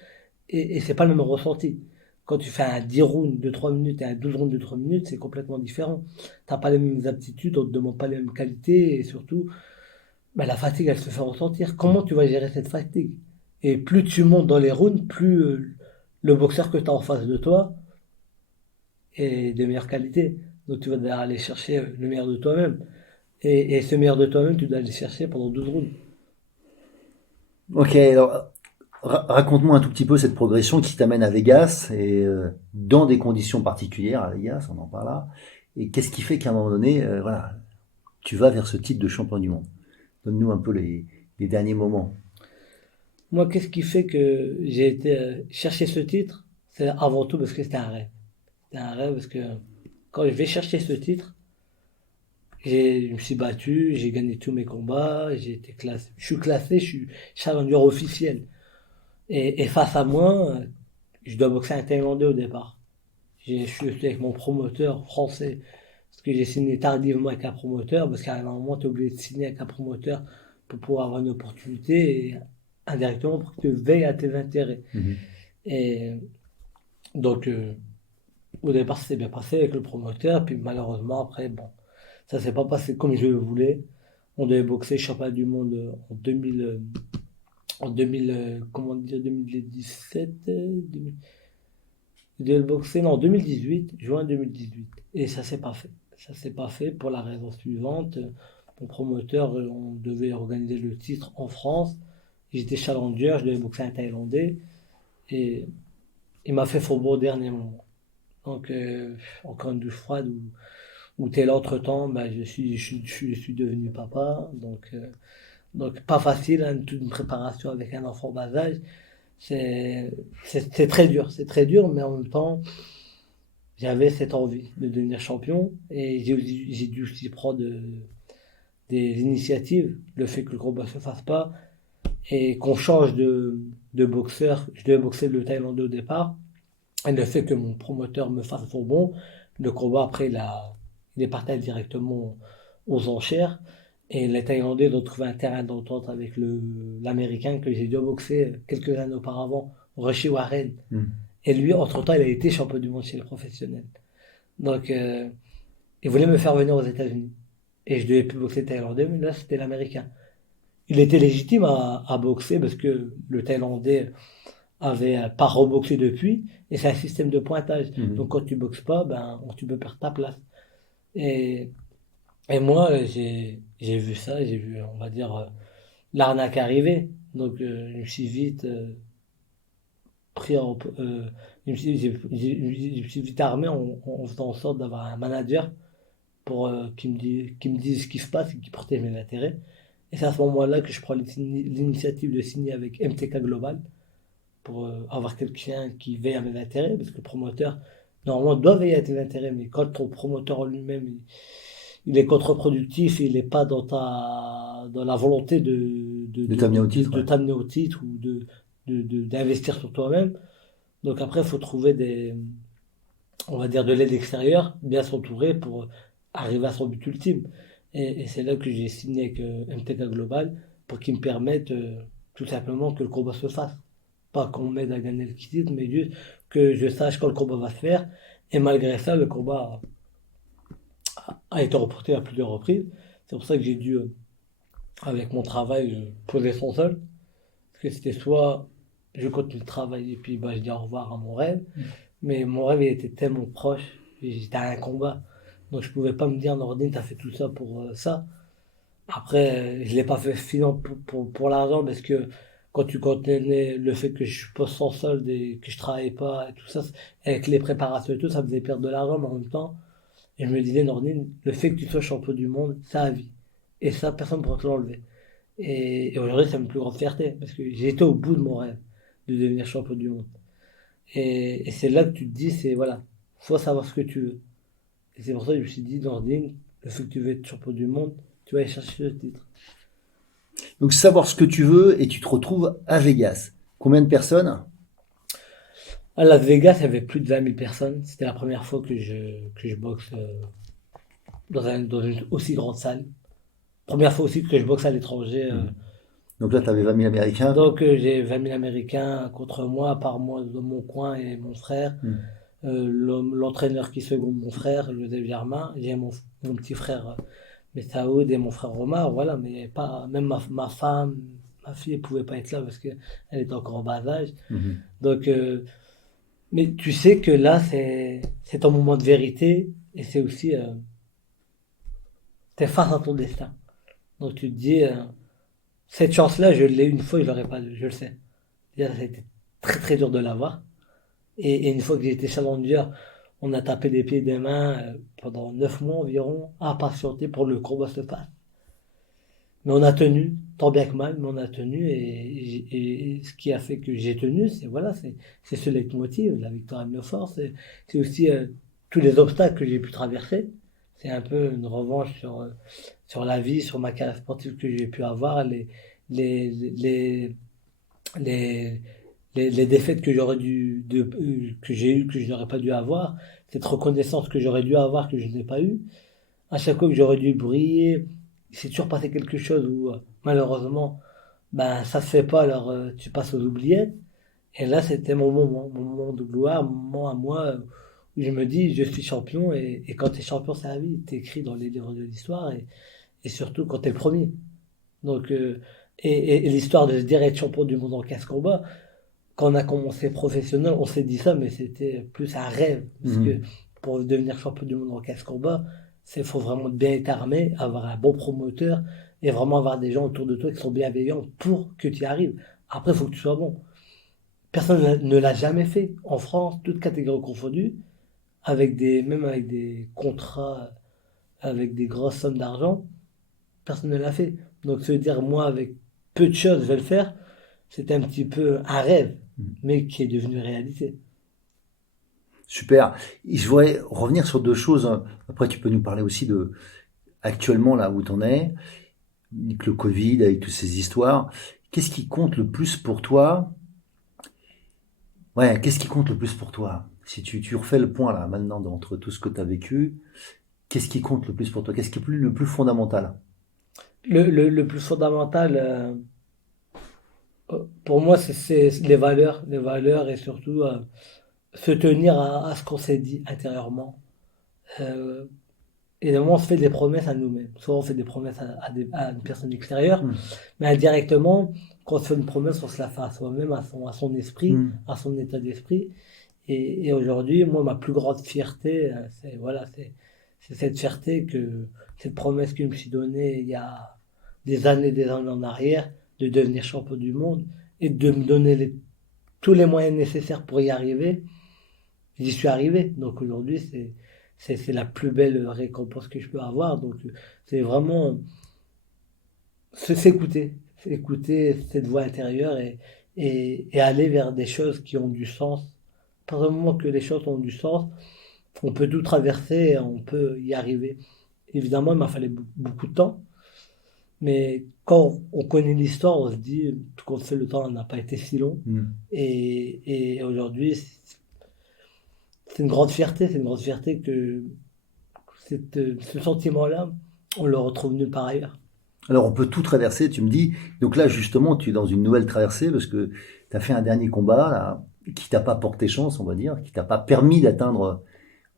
et c'est pas le même ressenti. Quand tu fais un 10 rounds de 3 minutes et un 12 rounds de 3 minutes, c'est complètement différent. T'as pas les mêmes aptitudes, on te demande pas les mêmes qualités et surtout, bah, la fatigue, elle se fait ressentir. Comment tu vas gérer cette fatigue? Et plus tu montes dans les rounds, plus le boxeur que tu as en face de toi, et de meilleure qualité. Donc tu vas devoir aller chercher le meilleur de toi-même. Et ce meilleur de toi-même, tu dois aller chercher pendant 12 rounds. Ok, alors raconte-moi un tout petit peu cette progression qui t'amène à Vegas et dans des conditions particulières à Vegas, on en parle là. Et qu'est-ce qui fait qu'à un moment donné, voilà, tu vas vers ce titre de champion du monde? Donne-nous un peu les derniers moments. Moi, qu'est-ce qui fait que j'ai été chercher ce titre? C'est avant tout parce que c'était un rêve. C'était un rêve parce que quand je vais chercher ce titre, je me suis battu, j'ai gagné tous mes combats, j'ai été classé. Je suis classé, je suis challenger officiel. Et face à moi, je dois boxer un Thaïlandais au départ. Je suis avec mon promoteur français. Parce que j'ai signé tardivement avec un promoteur, parce qu'à un moment, tu es obligé de signer avec un promoteur pour pouvoir avoir une opportunité et indirectement pour que tu veilles à tes intérêts. Mhm. Et donc, au départ, ça s'est bien passé avec le promoteur, puis malheureusement, après, bon, ça s'est pas passé comme je le voulais. On devait boxer championnat du monde en 2000, comment dire, 2017, 2000. Il devait le boxer, non, 2018, juin 2018. Et ça s'est pas fait. Ça s'est pas fait pour la raison suivante. Mon promoteur, on devait organiser le titre en France. J'étais challenger, je devais boxer un Thaïlandais. Et il m'a fait faux au dernier moment. Donc, encore une douche froide où t'es là entre-temps, ben, je suis devenu papa. Donc pas facile, hein, toute une préparation avec un enfant bas âge. C'est c'est très dur, mais en même temps, j'avais cette envie de devenir champion et j'ai dû aussi prendre des initiatives. Le fait que le combat se fasse pas et qu'on change de boxeur. Je devais boxer le Thaïlandais au départ. Et le fait que mon promoteur me fasse faux bon, le combat après il est parti directement aux enchères. Et les Thaïlandais ont trouvé un terrain d'entente avec l'Américain que j'ai dû boxer quelques années auparavant, Rishi Warren. Mhm. Et lui, entre-temps, il a été champion du monde chez les professionnels. Donc, il voulait me faire venir aux États-Unis. Et je devais plus boxer Thaïlandais, mais là, c'était l'Américain. Il était légitime à boxer parce que le Thaïlandais avait pas reboxé depuis, et c'est un système de pointage. Mhm. Donc, quand tu boxes pas, ben, tu peux perdre ta place. Et, et moi, j'ai vu ça, j'ai vu, on va dire, l'arnaque arriver. Donc, je me suis vite pris en, je me suis, je me suis vite armé en faisant en sorte d'avoir un manager pour qui me dise ce qui se passe et qui protège mes intérêts. Et c'est à ce moment-là que je prends l'initiative de signer avec MTK Global pour avoir quelqu'un qui veille à mes intérêts, parce que le promoteur, normalement, doit veiller à tes intérêts, mais quand ton promoteur en lui-même, il est contre-productif, il n'est pas dans la volonté De t'amener au titre, de ouais. t'amener au titre ou d'investir sur toi-même. Donc après, il faut trouver on va dire, de l'aide extérieure, bien s'entourer pour arriver à son but ultime. Et c'est là que j'ai signé avec MTK Global pour qu'ils me permettent tout simplement que le combat se fasse. Pas qu'on m'aide à gagner le titre, mais juste que je sache quand le combat va se faire. Et malgré ça, le combat a été reporté à plusieurs reprises. C'est pour ça que j'ai dû, avec mon travail, poser son sol. Parce que c'était soit je continue le travail et puis bah, je dis au revoir à mon rêve. Mais mon rêve il était tellement proche. J'étais à un combat. Donc je pouvais pas me dire, Nordine, t'as fait tout ça pour ça. Après, je l'ai pas fait finalement pour l'argent parce que quand tu connais le fait que je pose sans solde et que je travaille pas et tout ça, avec les préparations et tout, ça me faisait perdre de l'argent, mais en même temps, et je me disais, Nordine, le fait que tu sois champion du monde, c'est à vie. Et ça, personne ne pourra te l'enlever. Et aujourd'hui, c'est ma plus grande fierté parce que j'ai été au bout de mon rêve de devenir champion du monde. Et c'est là que tu te dis, c'est voilà, faut savoir ce que tu veux. Et c'est pour ça que je me suis dit, Nordine, le fait que tu veux être champion du monde, tu vas aller chercher le titre. Donc savoir ce que tu veux et tu te retrouves à Vegas. Combien de personnes? À Las Vegas, il y avait plus de 20 000 personnes. C'était la première fois que je boxe dans une aussi grande salle. Première fois aussi que je boxe à l'étranger. Donc là, tu avais 20 000 Américains. Donc j'ai 20 000 Américains contre moi, à part moi dans mon coin et mon frère. Mhm. L'entraîneur qui seconde mon frère, Joseph Germain. J'ai mon petit frère Messaoud et mon frère Omar. Voilà, mais pas même ma femme, ma fille, ne pouvait pas être là parce qu'elle était encore en bas âge. Mhm. Donc Mais tu sais que là, c'est ton moment de vérité et c'est aussi, t'es face à ton destin. Donc tu te dis, cette chance-là, je l'ai une fois, je l'aurais pas eu, je le sais. C'est-à-dire, ça a été très très dur de l'avoir. Et une fois que j'ai été challenger, on a tapé des pieds et des mains pendant 9 mois environ à patienter pour le combat se passe. Mais on a tenu, tant bien que mal, mais on a tenu et ce qui a fait que j'ai tenu, c'est voilà, c'est ce leitmotiv, la victoire me le force, c'est aussi tous les obstacles que j'ai pu traverser. C'est un peu une revanche sur la vie, sur ma carrière sportive que j'ai pu avoir, les, les, les, les défaites que que j'ai eues, que je n'aurais pas dû avoir, cette reconnaissance que j'aurais dû avoir, que je n'ai pas eu. À chaque fois que j'aurais dû briller, il s'est toujours passé quelque chose où, malheureusement, ben, ça se fait pas, alors tu passes aux oubliettes. Et là, c'était mon moment de gloire, mon moment à moi, où je me dis, je suis champion, et quand tu es champion, c'est la vie, tu écrit dans les livres de l'histoire, et surtout quand tu es le premier. Donc, et l'histoire de se dire être champion du monde en casse-combat, quand on a commencé professionnel, on s'est dit ça, mais c'était plus un rêve. Parce que Mhm. pour devenir champion du monde en casse-combat, il faut vraiment bien être armé, avoir un bon promoteur et vraiment avoir des gens autour de toi qui sont bienveillants pour que tu y arrives. Après, il faut que tu sois bon. Personne ne l'a jamais fait. En France, toutes catégories confondues, même avec des contrats, avec des grosses sommes d'argent, personne ne l'a fait. Donc se dire, moi, avec peu de choses, je vais le faire, c'était un petit peu un rêve, mais qui est devenu réalité. Super. Et je voudrais revenir sur deux choses. Après, tu peux nous parler aussi de actuellement là où tu en es, avec le Covid, avec toutes ces histoires. Qu'est-ce qui compte le plus pour toi? Ouais, qu'est-ce qui compte le plus pour toi? Si tu refais le point là maintenant entre tout ce que tu as vécu, qu'est-ce qui compte le plus pour toi? Qu'est-ce qui est le plus fondamental? Le plus fondamental, pour moi, c'est les valeurs et surtout se tenir à ce qu'on s'est dit intérieurement. Euh, et normalement, on se fait des promesses à nous-mêmes. Soit on fait des promesses à une personne extérieure, Hmm. mais indirectement, quand on se fait une promesse, on se la fait à soi-même, à son esprit, Hmm. à son état d'esprit. Et aujourd'hui, moi, ma plus grande fierté, c'est cette fierté que cette promesse que je me suis donnée il y a des années en arrière, de devenir champion du monde et de me donner tous les moyens nécessaires pour y arriver. J'y suis arrivé. Donc aujourd'hui, c'est la plus belle récompense que je peux avoir. Donc c'est vraiment s'écouter, écouter cette voix intérieure et aller vers des choses qui ont du sens. À partir du moment que les choses ont du sens, on peut tout traverser, on peut y arriver. Évidemment, il m'a fallu beaucoup de temps, mais quand on connaît l'histoire, on se dit, tout compte fait, le temps n'a pas été si long. Hmm. Et aujourd'hui, c'est une grande fierté, c'est une grande fierté que ce sentiment-là, on le retrouve nulle part ailleurs. Alors on peut tout traverser, tu me dis. Donc là justement, tu es dans une nouvelle traversée parce que tu as fait un dernier combat là, qui t'a pas porté chance, on va dire, qui t'a pas permis d'atteindre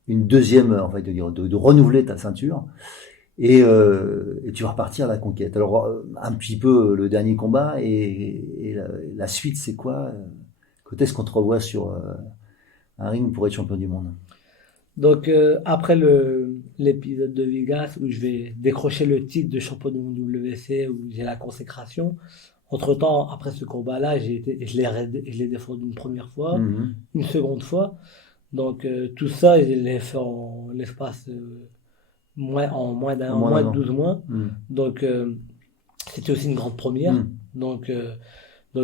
une deuxième, en fait, de renouveler ta ceinture. Et tu vas repartir à la conquête. Alors, un petit peu le dernier combat et la suite, c'est quoi? Quand est-ce qu'on te revoit sur un ring pour être champion du monde? Donc, après l'épisode de Vegas, où je vais décrocher le titre de champion du monde WC, où j'ai la consécration, entre-temps, après ce combat-là, je l'ai défendu une première fois, Mhm. une seconde fois. Donc, tout ça, je l'ai fait en l'espace En en moins moins d'un de an. 12 mois. Mhm. Donc, c'était aussi une grande première. Mhm. Donc,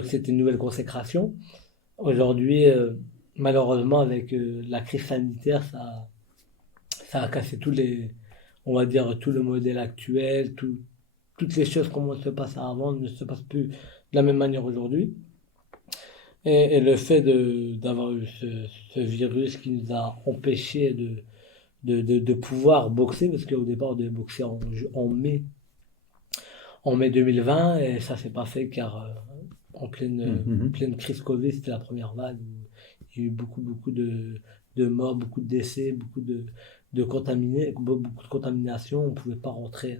c'était une nouvelle consécration. Aujourd'hui, malheureusement, avec la crise sanitaire, ça a cassé on va dire, tout le modèle actuel, toutes les choses comme se passaient avant ne se passent plus de la même manière aujourd'hui. Et le fait d'avoir eu ce virus qui nous a empêchés de pouvoir boxer, parce qu'au départ, on devait boxer en mai 2020, et ça s'est pas fait car Mhm. pleine crise Covid, c'était la première vague. Il y a eu beaucoup de morts, beaucoup de décès, de contaminés, beaucoup de contamination. On ne pouvait pas rentrer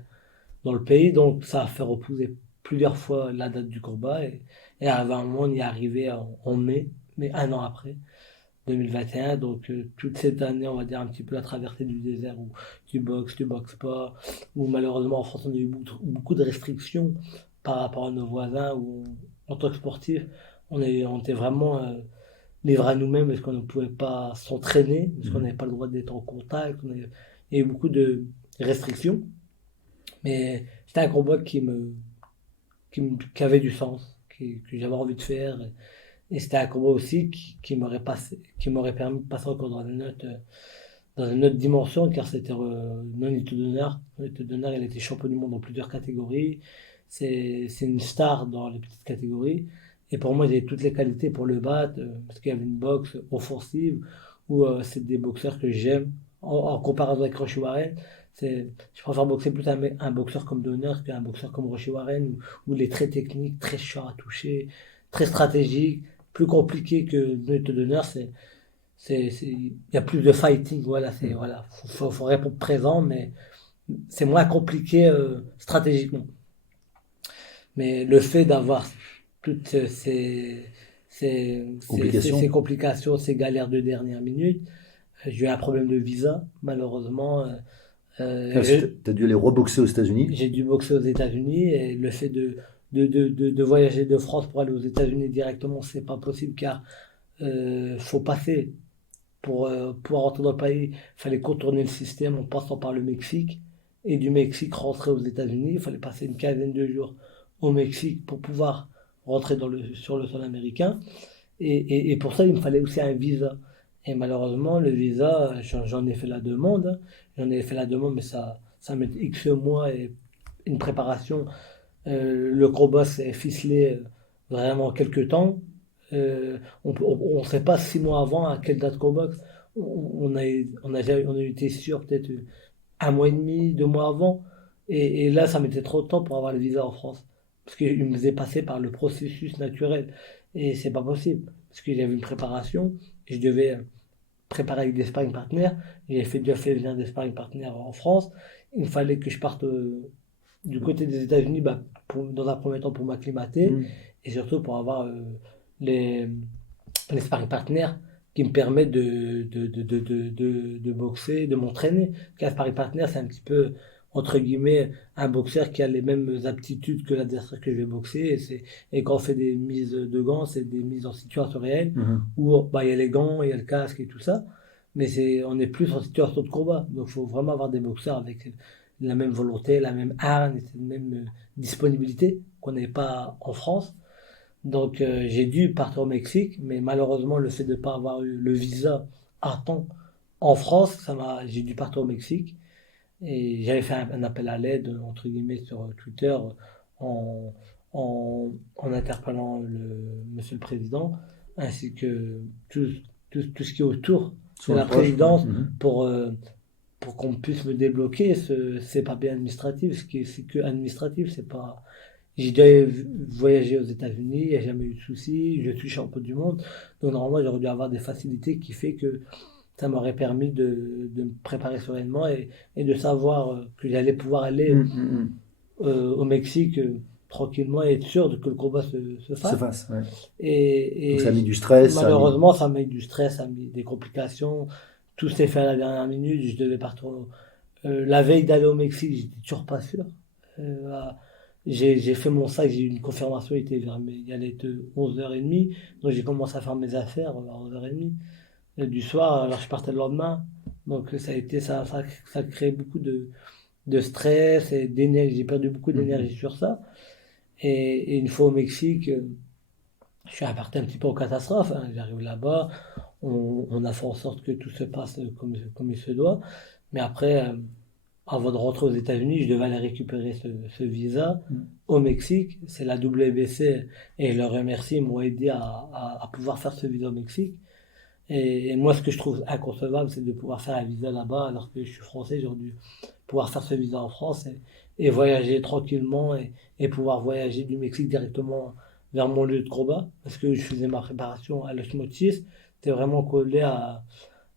dans le pays, donc ça a fait repousser plusieurs fois la date du combat. Et à un moment, on y est arrivé en mai, mais un an après. 2021. Donc toute cette année, on va dire un petit peu la traversée du désert où tu boxes pas, où malheureusement en France on a eu beaucoup de restrictions par rapport à nos voisins, où en tant que sportif, on était vraiment livrés à nous-mêmes parce qu'on ne pouvait pas s'entraîner, parce qu'on n'avait pas le droit d'être en contact, il y a eu beaucoup de restrictions, mais c'était un combat qui avait du sens, que j'avais envie de faire. Et c'était un combat aussi qui m'aurait permis de passer encore dans une autre dimension, car c'était non-Nito d'honneur. Nito d'honneur, il était champion du monde dans plusieurs catégories. C'est une star dans les petites catégories. Et pour moi, il avait toutes les qualités pour le battre, parce qu'il y avait une boxe offensive, où c'est des boxeurs que j'aime. En comparaison avec Roshi Warren, je préfère boxer plus un boxeur comme Donner qu'un boxeur comme Roshi Warren, où il est très technique, très chiant à toucher, très stratégique, plus compliqué que Nito Donner. Il y a plus de fighting, voilà, faut répondre présent, mais c'est moins compliqué stratégiquement. Mais le fait d'avoir toutes ces complications, ces galères de dernière minute, j'ai eu un problème de visa, malheureusement. Tu as dû aller reboxer aux États-Unis? J'ai dû boxer aux États-Unis, et le fait de voyager de France pour aller aux États-Unis directement, c'est pas possible, car faut passer. Pour pouvoir rentrer dans le pays, il fallait contourner le système en passant par le Mexique. Et du Mexique, rentrer aux États-Unis. Il fallait passer une quinzaine de jours au Mexique pour pouvoir rentrer sur le sol américain. Et pour ça, il me fallait aussi un visa. Et malheureusement, le visa, j'en ai fait la demande. J'en ai fait la demande, mais ça met X mois et une préparation. Le combat s'est ficelé vraiment quelques temps. On ne sait pas 6 mois avant à quelle date qu'on boxe. On a été sûr peut-être un mois et demi, 2 mois avant. Et là, ça mettait trop de temps pour avoir le visa en France. Parce qu'il me faisait passer par le processus naturel. Et c'est pas possible. Parce qu'il y avait une préparation. Et je devais préparer avec des sparring partners. J'ai déjà fait venir des sparring partners en France. Il fallait que je parte du côté des États-Unis, dans un premier temps pour m'acclimater. Et surtout pour avoir les sparring partners qui me permettent de boxer, de m'entraîner. Un sparring partner, c'est un petit peu, entre guillemets, un boxeur qui a les mêmes aptitudes que l'adversaire que je vais boxer. Et quand on fait des mises de gants, c'est des mises en situation réelle, où il y a les gants, il y a le casque et tout ça. Mais on est plus en situation de combat. Donc il faut vraiment avoir des boxeurs avec la même volonté, la même hargne, la même disponibilité qu'on n'avait pas en France. Donc j'ai dû partir au Mexique, mais malheureusement le fait de ne pas avoir eu le visa à temps en France, j'ai dû partir au Mexique. Et j'avais fait un appel à l'aide, entre guillemets, sur Twitter, en, en interpellant Monsieur le Président, ainsi que tout ce qui est autour de la présidence, pour qu'on puisse me débloquer ces papiers administratifs. C'est que administratif, c'est pas. J'ai déjà voyagé aux États-Unis, il n'y a jamais eu de soucis, je suis champion du monde. Donc normalement, j'aurais dû avoir des facilités qui fait que ça m'aurait permis de me préparer sereinement et de savoir que j'allais pouvoir aller au Mexique tranquillement et être sûr que le combat se fasse. Se fasse, ouais. Et donc ça a mis du stress. Malheureusement, ça a mis du stress, ça a mis des complications. Tout s'est fait à la dernière minute. Je devais partir la veille d'aller au Mexique, j'étais toujours pas sûr. J'ai fait mon sac, j'ai eu une confirmation, il allait être 11h30, donc j'ai commencé à faire mes affaires à 11h30 du soir, alors je partais le lendemain. Donc ça crée beaucoup de stress et d'énergie, j'ai perdu beaucoup d'énergie sur ça. Et une fois au Mexique, je suis reparti un petit peu en catastrophe, hein. J'arrive là-bas, on a fait en sorte que tout se passe comme il se doit, mais après, avant de rentrer aux États-Unis, je devais aller récupérer ce visa au Mexique. C'est la WBC, et je leur remercie, ils m'ont aidé à pouvoir faire ce visa au Mexique. Et moi, ce que je trouve inconcevable, c'est de pouvoir faire un visa là-bas, alors que je suis français. J'aurais dû pouvoir faire ce visa en France et voyager tranquillement et pouvoir voyager du Mexique directement vers mon lieu de combat, parce que je faisais ma préparation à Los Mochis. C'était vraiment collé à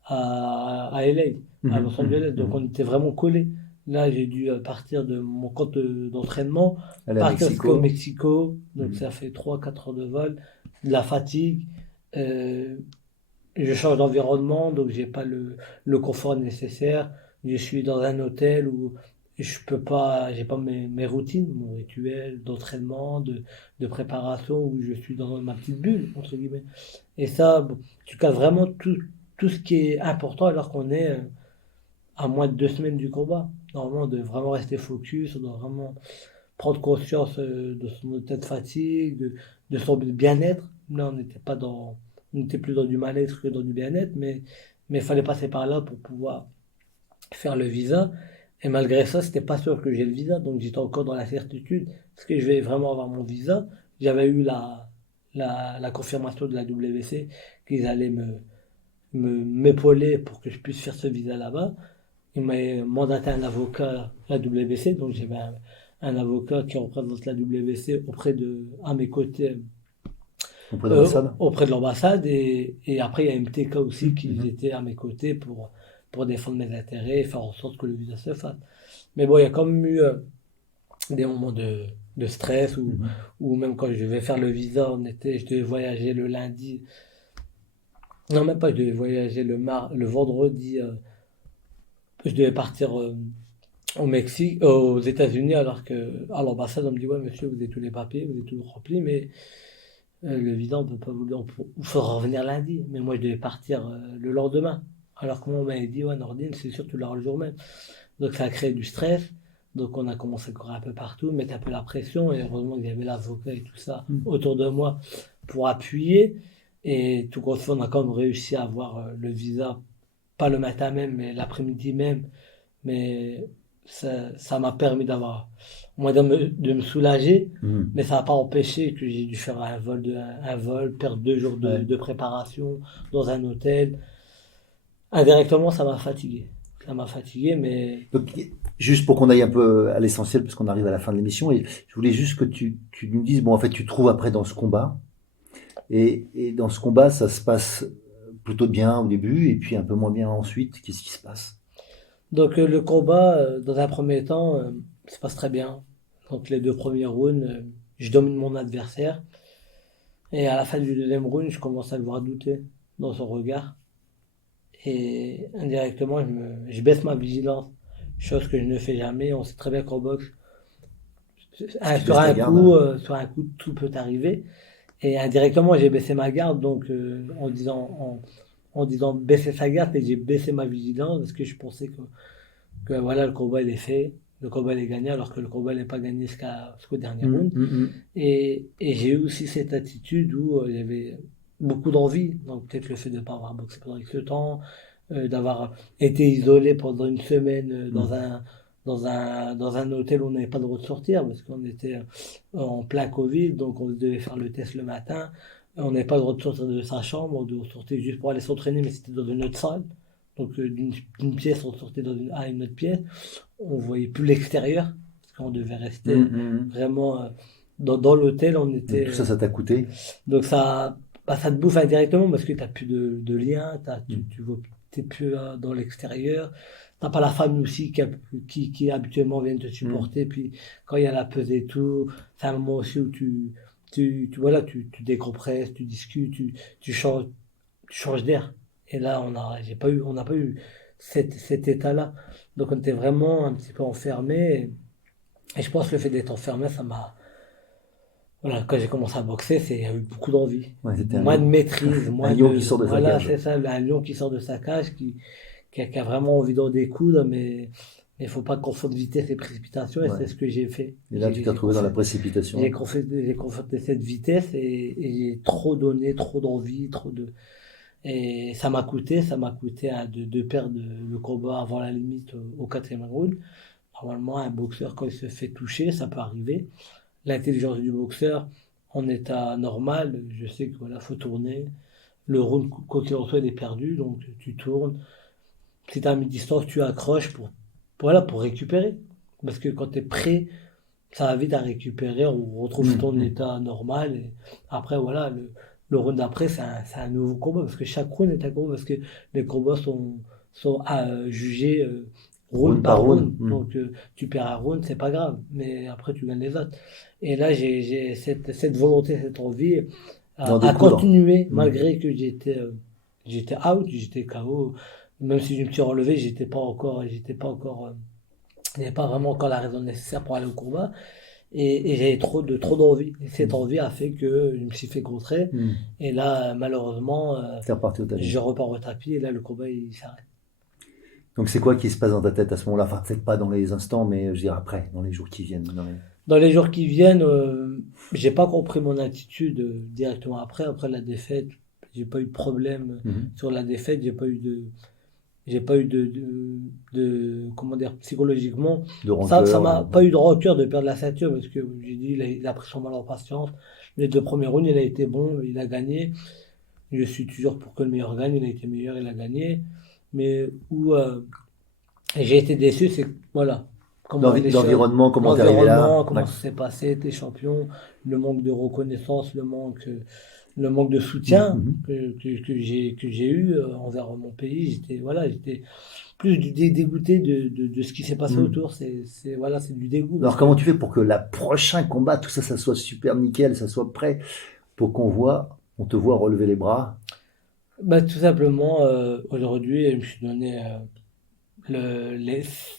LA, à Los Angeles, donc on était vraiment collés. Là, j'ai dû partir de mon camp d'entraînement, partir jusqu'au Mexico, donc ça fait 3-4 heures de vol, de la fatigue, je change d'environnement, donc j'ai pas le confort nécessaire. Je suis dans un hôtel où je peux pas, j'ai pas mes routines, mon rituel d'entraînement, de préparation, où je suis dans ma petite bulle, entre guillemets. Et ça, bon, tu casses vraiment tout ce qui est important alors qu'on est à moins de 2 semaines du combat. Normalement, on doit vraiment rester focus, on doit vraiment prendre conscience de son état de fatigue, de son bien-être. Là, on n'était plus dans du mal-être que dans du bien-être, mais il fallait passer par là pour pouvoir faire le visa. Et malgré ça, c'était pas sûr que j'ai le visa, donc j'étais encore dans la certitude. Est-ce que je vais vraiment avoir mon visa? J'avais eu la confirmation de la WC qu'ils allaient m'épauler pour que je puisse faire ce visa là-bas. Ils m'ont mandaté un avocat à la WC, donc j'avais un avocat qui représente la WC à mes côtés, Auprès de l'ambassade. auprès de l'ambassade. Et après, il y a MTK aussi qui était à mes côtés pour défendre mes intérêts et faire en sorte que le visa se fasse. Mais bon, il y a quand même eu des moments de stress ou même quand je devais faire le visa, je devais voyager le lundi. Non, même pas, je devais voyager le vendredi. Je devais partir au Mexique, aux États-Unis, alors que à l'ambassade, on me dit, ouais, monsieur, vous avez tous les papiers, vous avez tout rempli, mais le visa, on peut pas il faudra revenir lundi. Mais moi, je devais partir le lendemain. Alors que moi, on m'avait dit, ouais, Nordine, c'est sûr, tu l'auras le jour même. Donc, ça a créé du stress. Donc, on a commencé à courir un peu partout, mettre un peu la pression. Et heureusement qu'il y avait l'avocat et tout ça autour de moi pour appuyer. Et tout compte fait, on a quand même réussi à avoir le visa, pas le matin même, mais l'après-midi même. Mais ça m'a permis d'avoir, au moins de me soulager, mais ça n'a pas empêché que j'ai dû faire un vol, perdre 2 jours Ouais. de préparation dans un hôtel. Indirectement, ça m'a fatigué. Ça m'a fatigué, mais Donc, juste pour qu'on aille un peu à l'essentiel, parce qu'on arrive à la fin de l'émission, et je voulais juste que tu nous dises, bon, en fait, tu te trouves après dans ce combat, et dans ce combat, ça se passe plutôt bien au début, et puis un peu moins bien ensuite. Qu'est-ce qui se passe? donc le combat, dans un premier temps, se passe très bien. Donc les 2 premiers rounds, je domine mon adversaire. Et à la fin du deuxième round, je commence à le voir douter dans son regard. Et indirectement, je baisse ma vigilance, chose que je ne fais jamais. On sait très bien qu'en boxe, Tu sur baisses ta garde, hein. sur un coup, tout peut arriver. Et indirectement, j'ai baissé ma garde, donc en disant baisser sa garde, et j'ai baissé ma vigilance parce que je pensais que voilà, le combat il est fait, le combat il est gagné, alors que le combat n'est pas gagné jusqu'au dernier round. Et j'ai eu aussi cette attitude où il y avait beaucoup d'envie, donc peut-être le fait de ne pas avoir boxé pendant X temps, d'avoir été isolé pendant une semaine dans un hôtel où on n'avait pas le droit de sortir, parce qu'on était en plein Covid, donc on devait faire le test le matin. On n'avait pas le droit de sortir de sa chambre, on sortait juste pour aller s'entraîner, mais c'était dans une autre salle. Donc d'une pièce, on sortait à une autre pièce. On voyait plus l'extérieur, parce qu'on devait rester vraiment dans l'hôtel. On Donc, était, tout ça, ça t'a coûté? donc ça te bouffe indirectement parce que tu n'as plus de lien, tu n'es plus dans l'extérieur. Tu n'as pas la famille aussi qui habituellement viennent te supporter. Puis quand il y a la pesée et tout, c'est un moment aussi où voilà, tu décompresses, tu discutes, tu changes d'air. Et là, on n'a pas eu cet état-là. Donc on était vraiment un petit peu enfermé. Et je pense que le fait d'être enfermé, ça m'a. Voilà, quand j'ai commencé à boxer, il y a eu beaucoup d'envie. Ouais, c'était Moins de maîtrise, un moins lion de. qui sort de sa Voilà, cage. c'est ça, un lion qui sort de sa cage, qui a vraiment envie d'en découdre, mais il ne faut pas confondre vitesse et précipitation, et Ouais. c'est ce que j'ai fait. Et là, tu t'es retrouvé dans la précipitation. J'ai confronté cette vitesse et j'ai trop donné, trop d'envie, Et ça m'a coûté de perdre le combat avant la limite au quatrième round. Normalement, un boxeur, quand il se fait toucher, ça peut arriver. L'intelligence du boxeur, en état normal, je sais que voilà, faut tourner. Le round, quoi qu'il en soit, il est perdu, donc tu tournes. Si tu as mi-distance, tu accroches voilà, pour récupérer. Parce que quand tu es prêt, ça va vite à récupérer, on retrouve ton état normal. Et après, voilà, le round d'après, c'est un nouveau combat. Parce que chaque round est un combat, parce que les combats sont jugés round Round par par round. round. Donc, tu perds un round, c'est pas grave. Mais après, tu gagnes les autres. Et là, j'ai cette volonté, cette envie D'en à découdre. continuer, malgré que j'étais j'étais out, j'étais KO. Même si je me suis relevé, j'avais pas vraiment encore la raison nécessaire pour aller au combat. Et j'avais trop d'envie. Et cette envie a fait que je me suis fait contrer. Et là, malheureusement, C'est reparti au tapis. je repars au tapis et là, le combat, il s'arrête. Donc c'est quoi qui se passe dans ta tête à ce moment-là? Enfin, peut-être pas dans les instants, mais je veux dire après, dans les jours qui viennent. Dans les jours qui viennent, j'ai pas compris mon attitude directement après la défaite. J'ai pas eu de problème sur la défaite. J'ai pas eu comment dire, psychologiquement. De rancœur. Ça m'a pas eu de rancœur de perdre la ceinture parce que j'ai dit, il a pris son mal en patience. Les 2 premiers rounds, il a été bon, il a gagné. Je suis toujours pour que le meilleur gagne, il a été meilleur, il a gagné. Mais où j'ai été déçu, c'est que, voilà. L'environnement, comment t'es arrivé là? Comment ça s'est passé, t'es champion, le manque de reconnaissance, le manque de soutien que j'ai eu envers mon pays. J'étais plus dégoûté de ce qui s'est passé autour. C'est du dégoût. Alors comment tu fais pour que la prochain combat, tout ça, ça soit super nickel, ça soit prêt pour on te voit relever les bras? Tout simplement, aujourd'hui, je me suis donné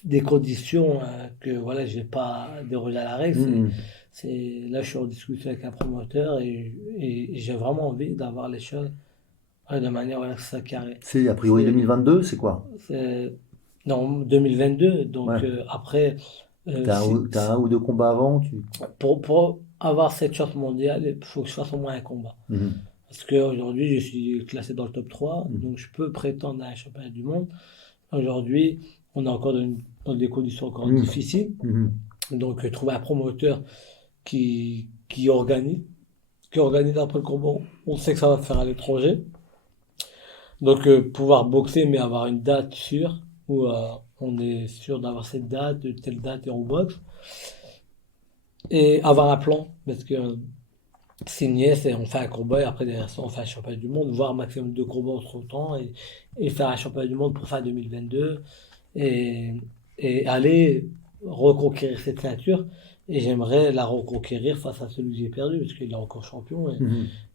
des conditions que voilà, je vais pas déroger à la règle. Là, je suis en discussion avec un promoteur et j'ai vraiment envie d'avoir les choses de manière voilà, que ça carré. C'est a priori 2022, c'est quoi? Non, 2022. Donc après. T'as un ou deux combats avant Pour avoir cette chance mondiale, il faut que je fasse au moins un combat. Parce qu'aujourd'hui, je suis classé dans le top 3, donc je peux prétendre à un championnat du monde. Aujourd'hui, on est encore dans des conditions encore difficiles. Donc, trouver un promoteur qui organise après le combat, on sait que ça va faire à l'étranger. Donc, pouvoir boxer, mais avoir une date sûre, où on est sûr d'avoir cette date, de telle date, et on boxe. Et avoir un plan, parce que signer, on fait un combat et après derrière ça, on fait un championnat du monde, voire maximum 2 combats entre temps et faire un championnat du monde pour fin 2022 et aller reconquérir cette ceinture. Et j'aimerais la reconquérir face à celui que j'ai perdu parce qu'il est encore champion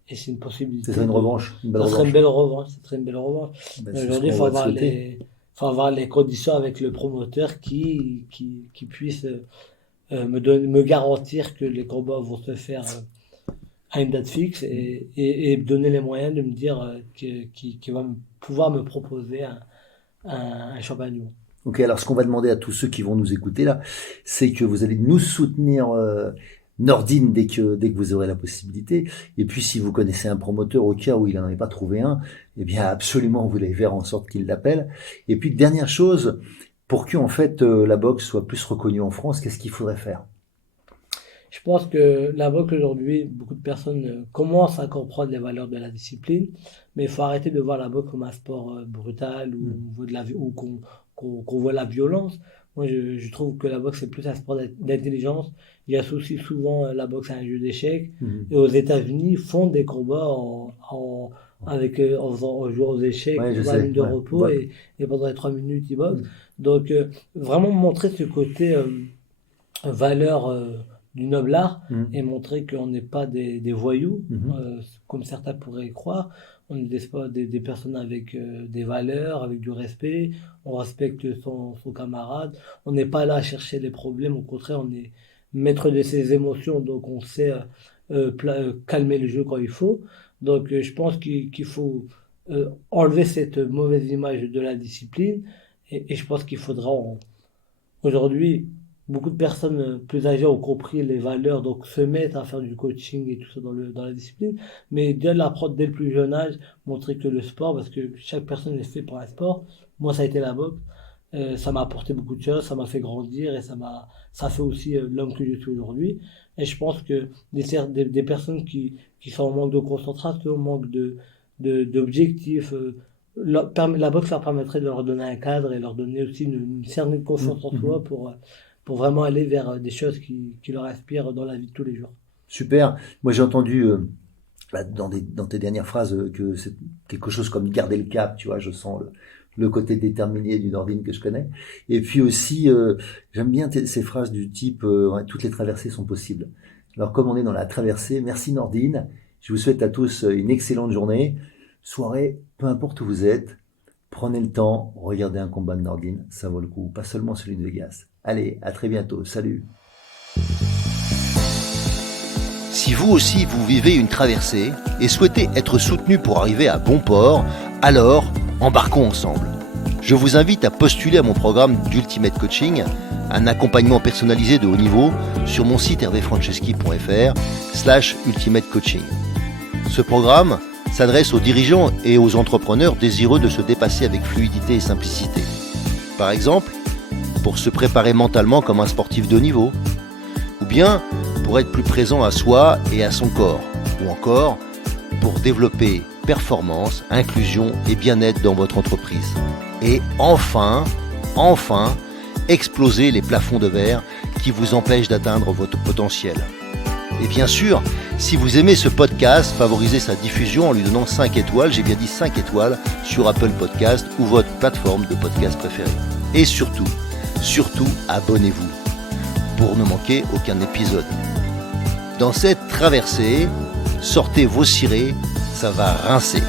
et c'est une possibilité. C'est ça une revanche, une belle ça serait revanche. une belle revanche. Aujourd'hui, il faut avoir les conditions avec le promoteur qui puisse me garantir que les combats vont se faire à une date fixe et donner les moyens de me dire qu'il va pouvoir me proposer un championnat du monde. Ok, alors ce qu'on va demander à tous ceux qui vont nous écouter là, c'est que vous allez nous soutenir Nordine dès que vous aurez la possibilité. Et puis si vous connaissez un promoteur au cas où il n'en ait pas trouvé un, eh bien absolument vous allez faire en sorte qu'il l'appelle. Et puis dernière chose, pour que en fait la boxe soit plus reconnue en France, qu'est-ce qu'il faudrait faire? Je pense que la boxe aujourd'hui, beaucoup de personnes commencent à comprendre les valeurs de la discipline, mais il faut arrêter de voir la boxe comme un sport brutal ou qu'on voit la violence. Moi, je trouve que la boxe c'est plus un sport d'intelligence. Il associe souvent la boxe à un jeu d'échecs. Et aux États-Unis, ils font des combats en jouant aux échecs, Ouais, pendant la minute de repos et pendant les 3 minutes, ils boxent. Donc, vraiment montrer ce côté valeur du noble art et montrer qu'on n'est pas des voyous, comme certains pourraient croire. On est des personnes avec des valeurs, avec du respect. On respecte son camarade. On n'est pas là à chercher les problèmes. Au contraire, on est maître de ses émotions. Donc, on sait calmer le jeu quand il faut. Donc, je pense qu'il faut enlever cette mauvaise image de la discipline. Et je pense qu'il faudra aujourd'hui, beaucoup de personnes plus âgées ont compris les valeurs, donc se mettent à faire du coaching et tout ça dans la discipline, mais dès l'apprendre dès le plus jeune âge, montrer que le sport, parce que chaque personne est fait pour un sport. Moi, ça a été la boxe. Ça m'a apporté beaucoup de choses, ça m'a fait grandir et ça fait aussi l'homme que je suis aujourd'hui. Et je pense que des personnes qui sont en manque de concentration, en manque d'objectifs, la boxe leur permettrait de leur donner un cadre et leur donner aussi une certaine confiance en soi pour vraiment aller vers des choses qui leur inspirent dans la vie de tous les jours. Super. Moi, j'ai entendu dans tes dernières phrases que c'est quelque chose comme garder le cap, tu vois, je sens le côté déterminé du Nordine que je connais. Et puis aussi, j'aime bien ces phrases du type toutes les traversées sont possibles. Alors, comme on est dans la traversée, merci Nordine. Je vous souhaite à tous une excellente journée, soirée Peu importe où vous êtes, prenez le temps, regardez un combat de Nordine, ça vaut le coup, pas seulement celui de Vegas. Allez, à très bientôt, salut. Si vous aussi vous vivez une traversée et souhaitez être soutenu pour arriver à bon port, alors embarquons ensemble. Je vous invite à postuler à mon programme d'Ultimate Coaching, un accompagnement personnalisé de haut niveau sur mon site hervéfranceschi.fr/Ultimate Coaching. Ce programme s'adresse aux dirigeants et aux entrepreneurs désireux de se dépasser avec fluidité et simplicité. Par exemple, pour se préparer mentalement comme un sportif de haut niveau, ou bien pour être plus présent à soi et à son corps, ou encore pour développer performance, inclusion et bien-être dans votre entreprise. Et enfin, exploser les plafonds de verre qui vous empêchent d'atteindre votre potentiel. Et bien sûr, si vous aimez ce podcast, favorisez sa diffusion en lui donnant 5 étoiles, j'ai bien dit 5 étoiles, sur Apple Podcast ou votre plateforme de podcast préférée. Et surtout, abonnez-vous pour ne manquer aucun épisode. Dans cette traversée, sortez vos cirés, ça va rincer.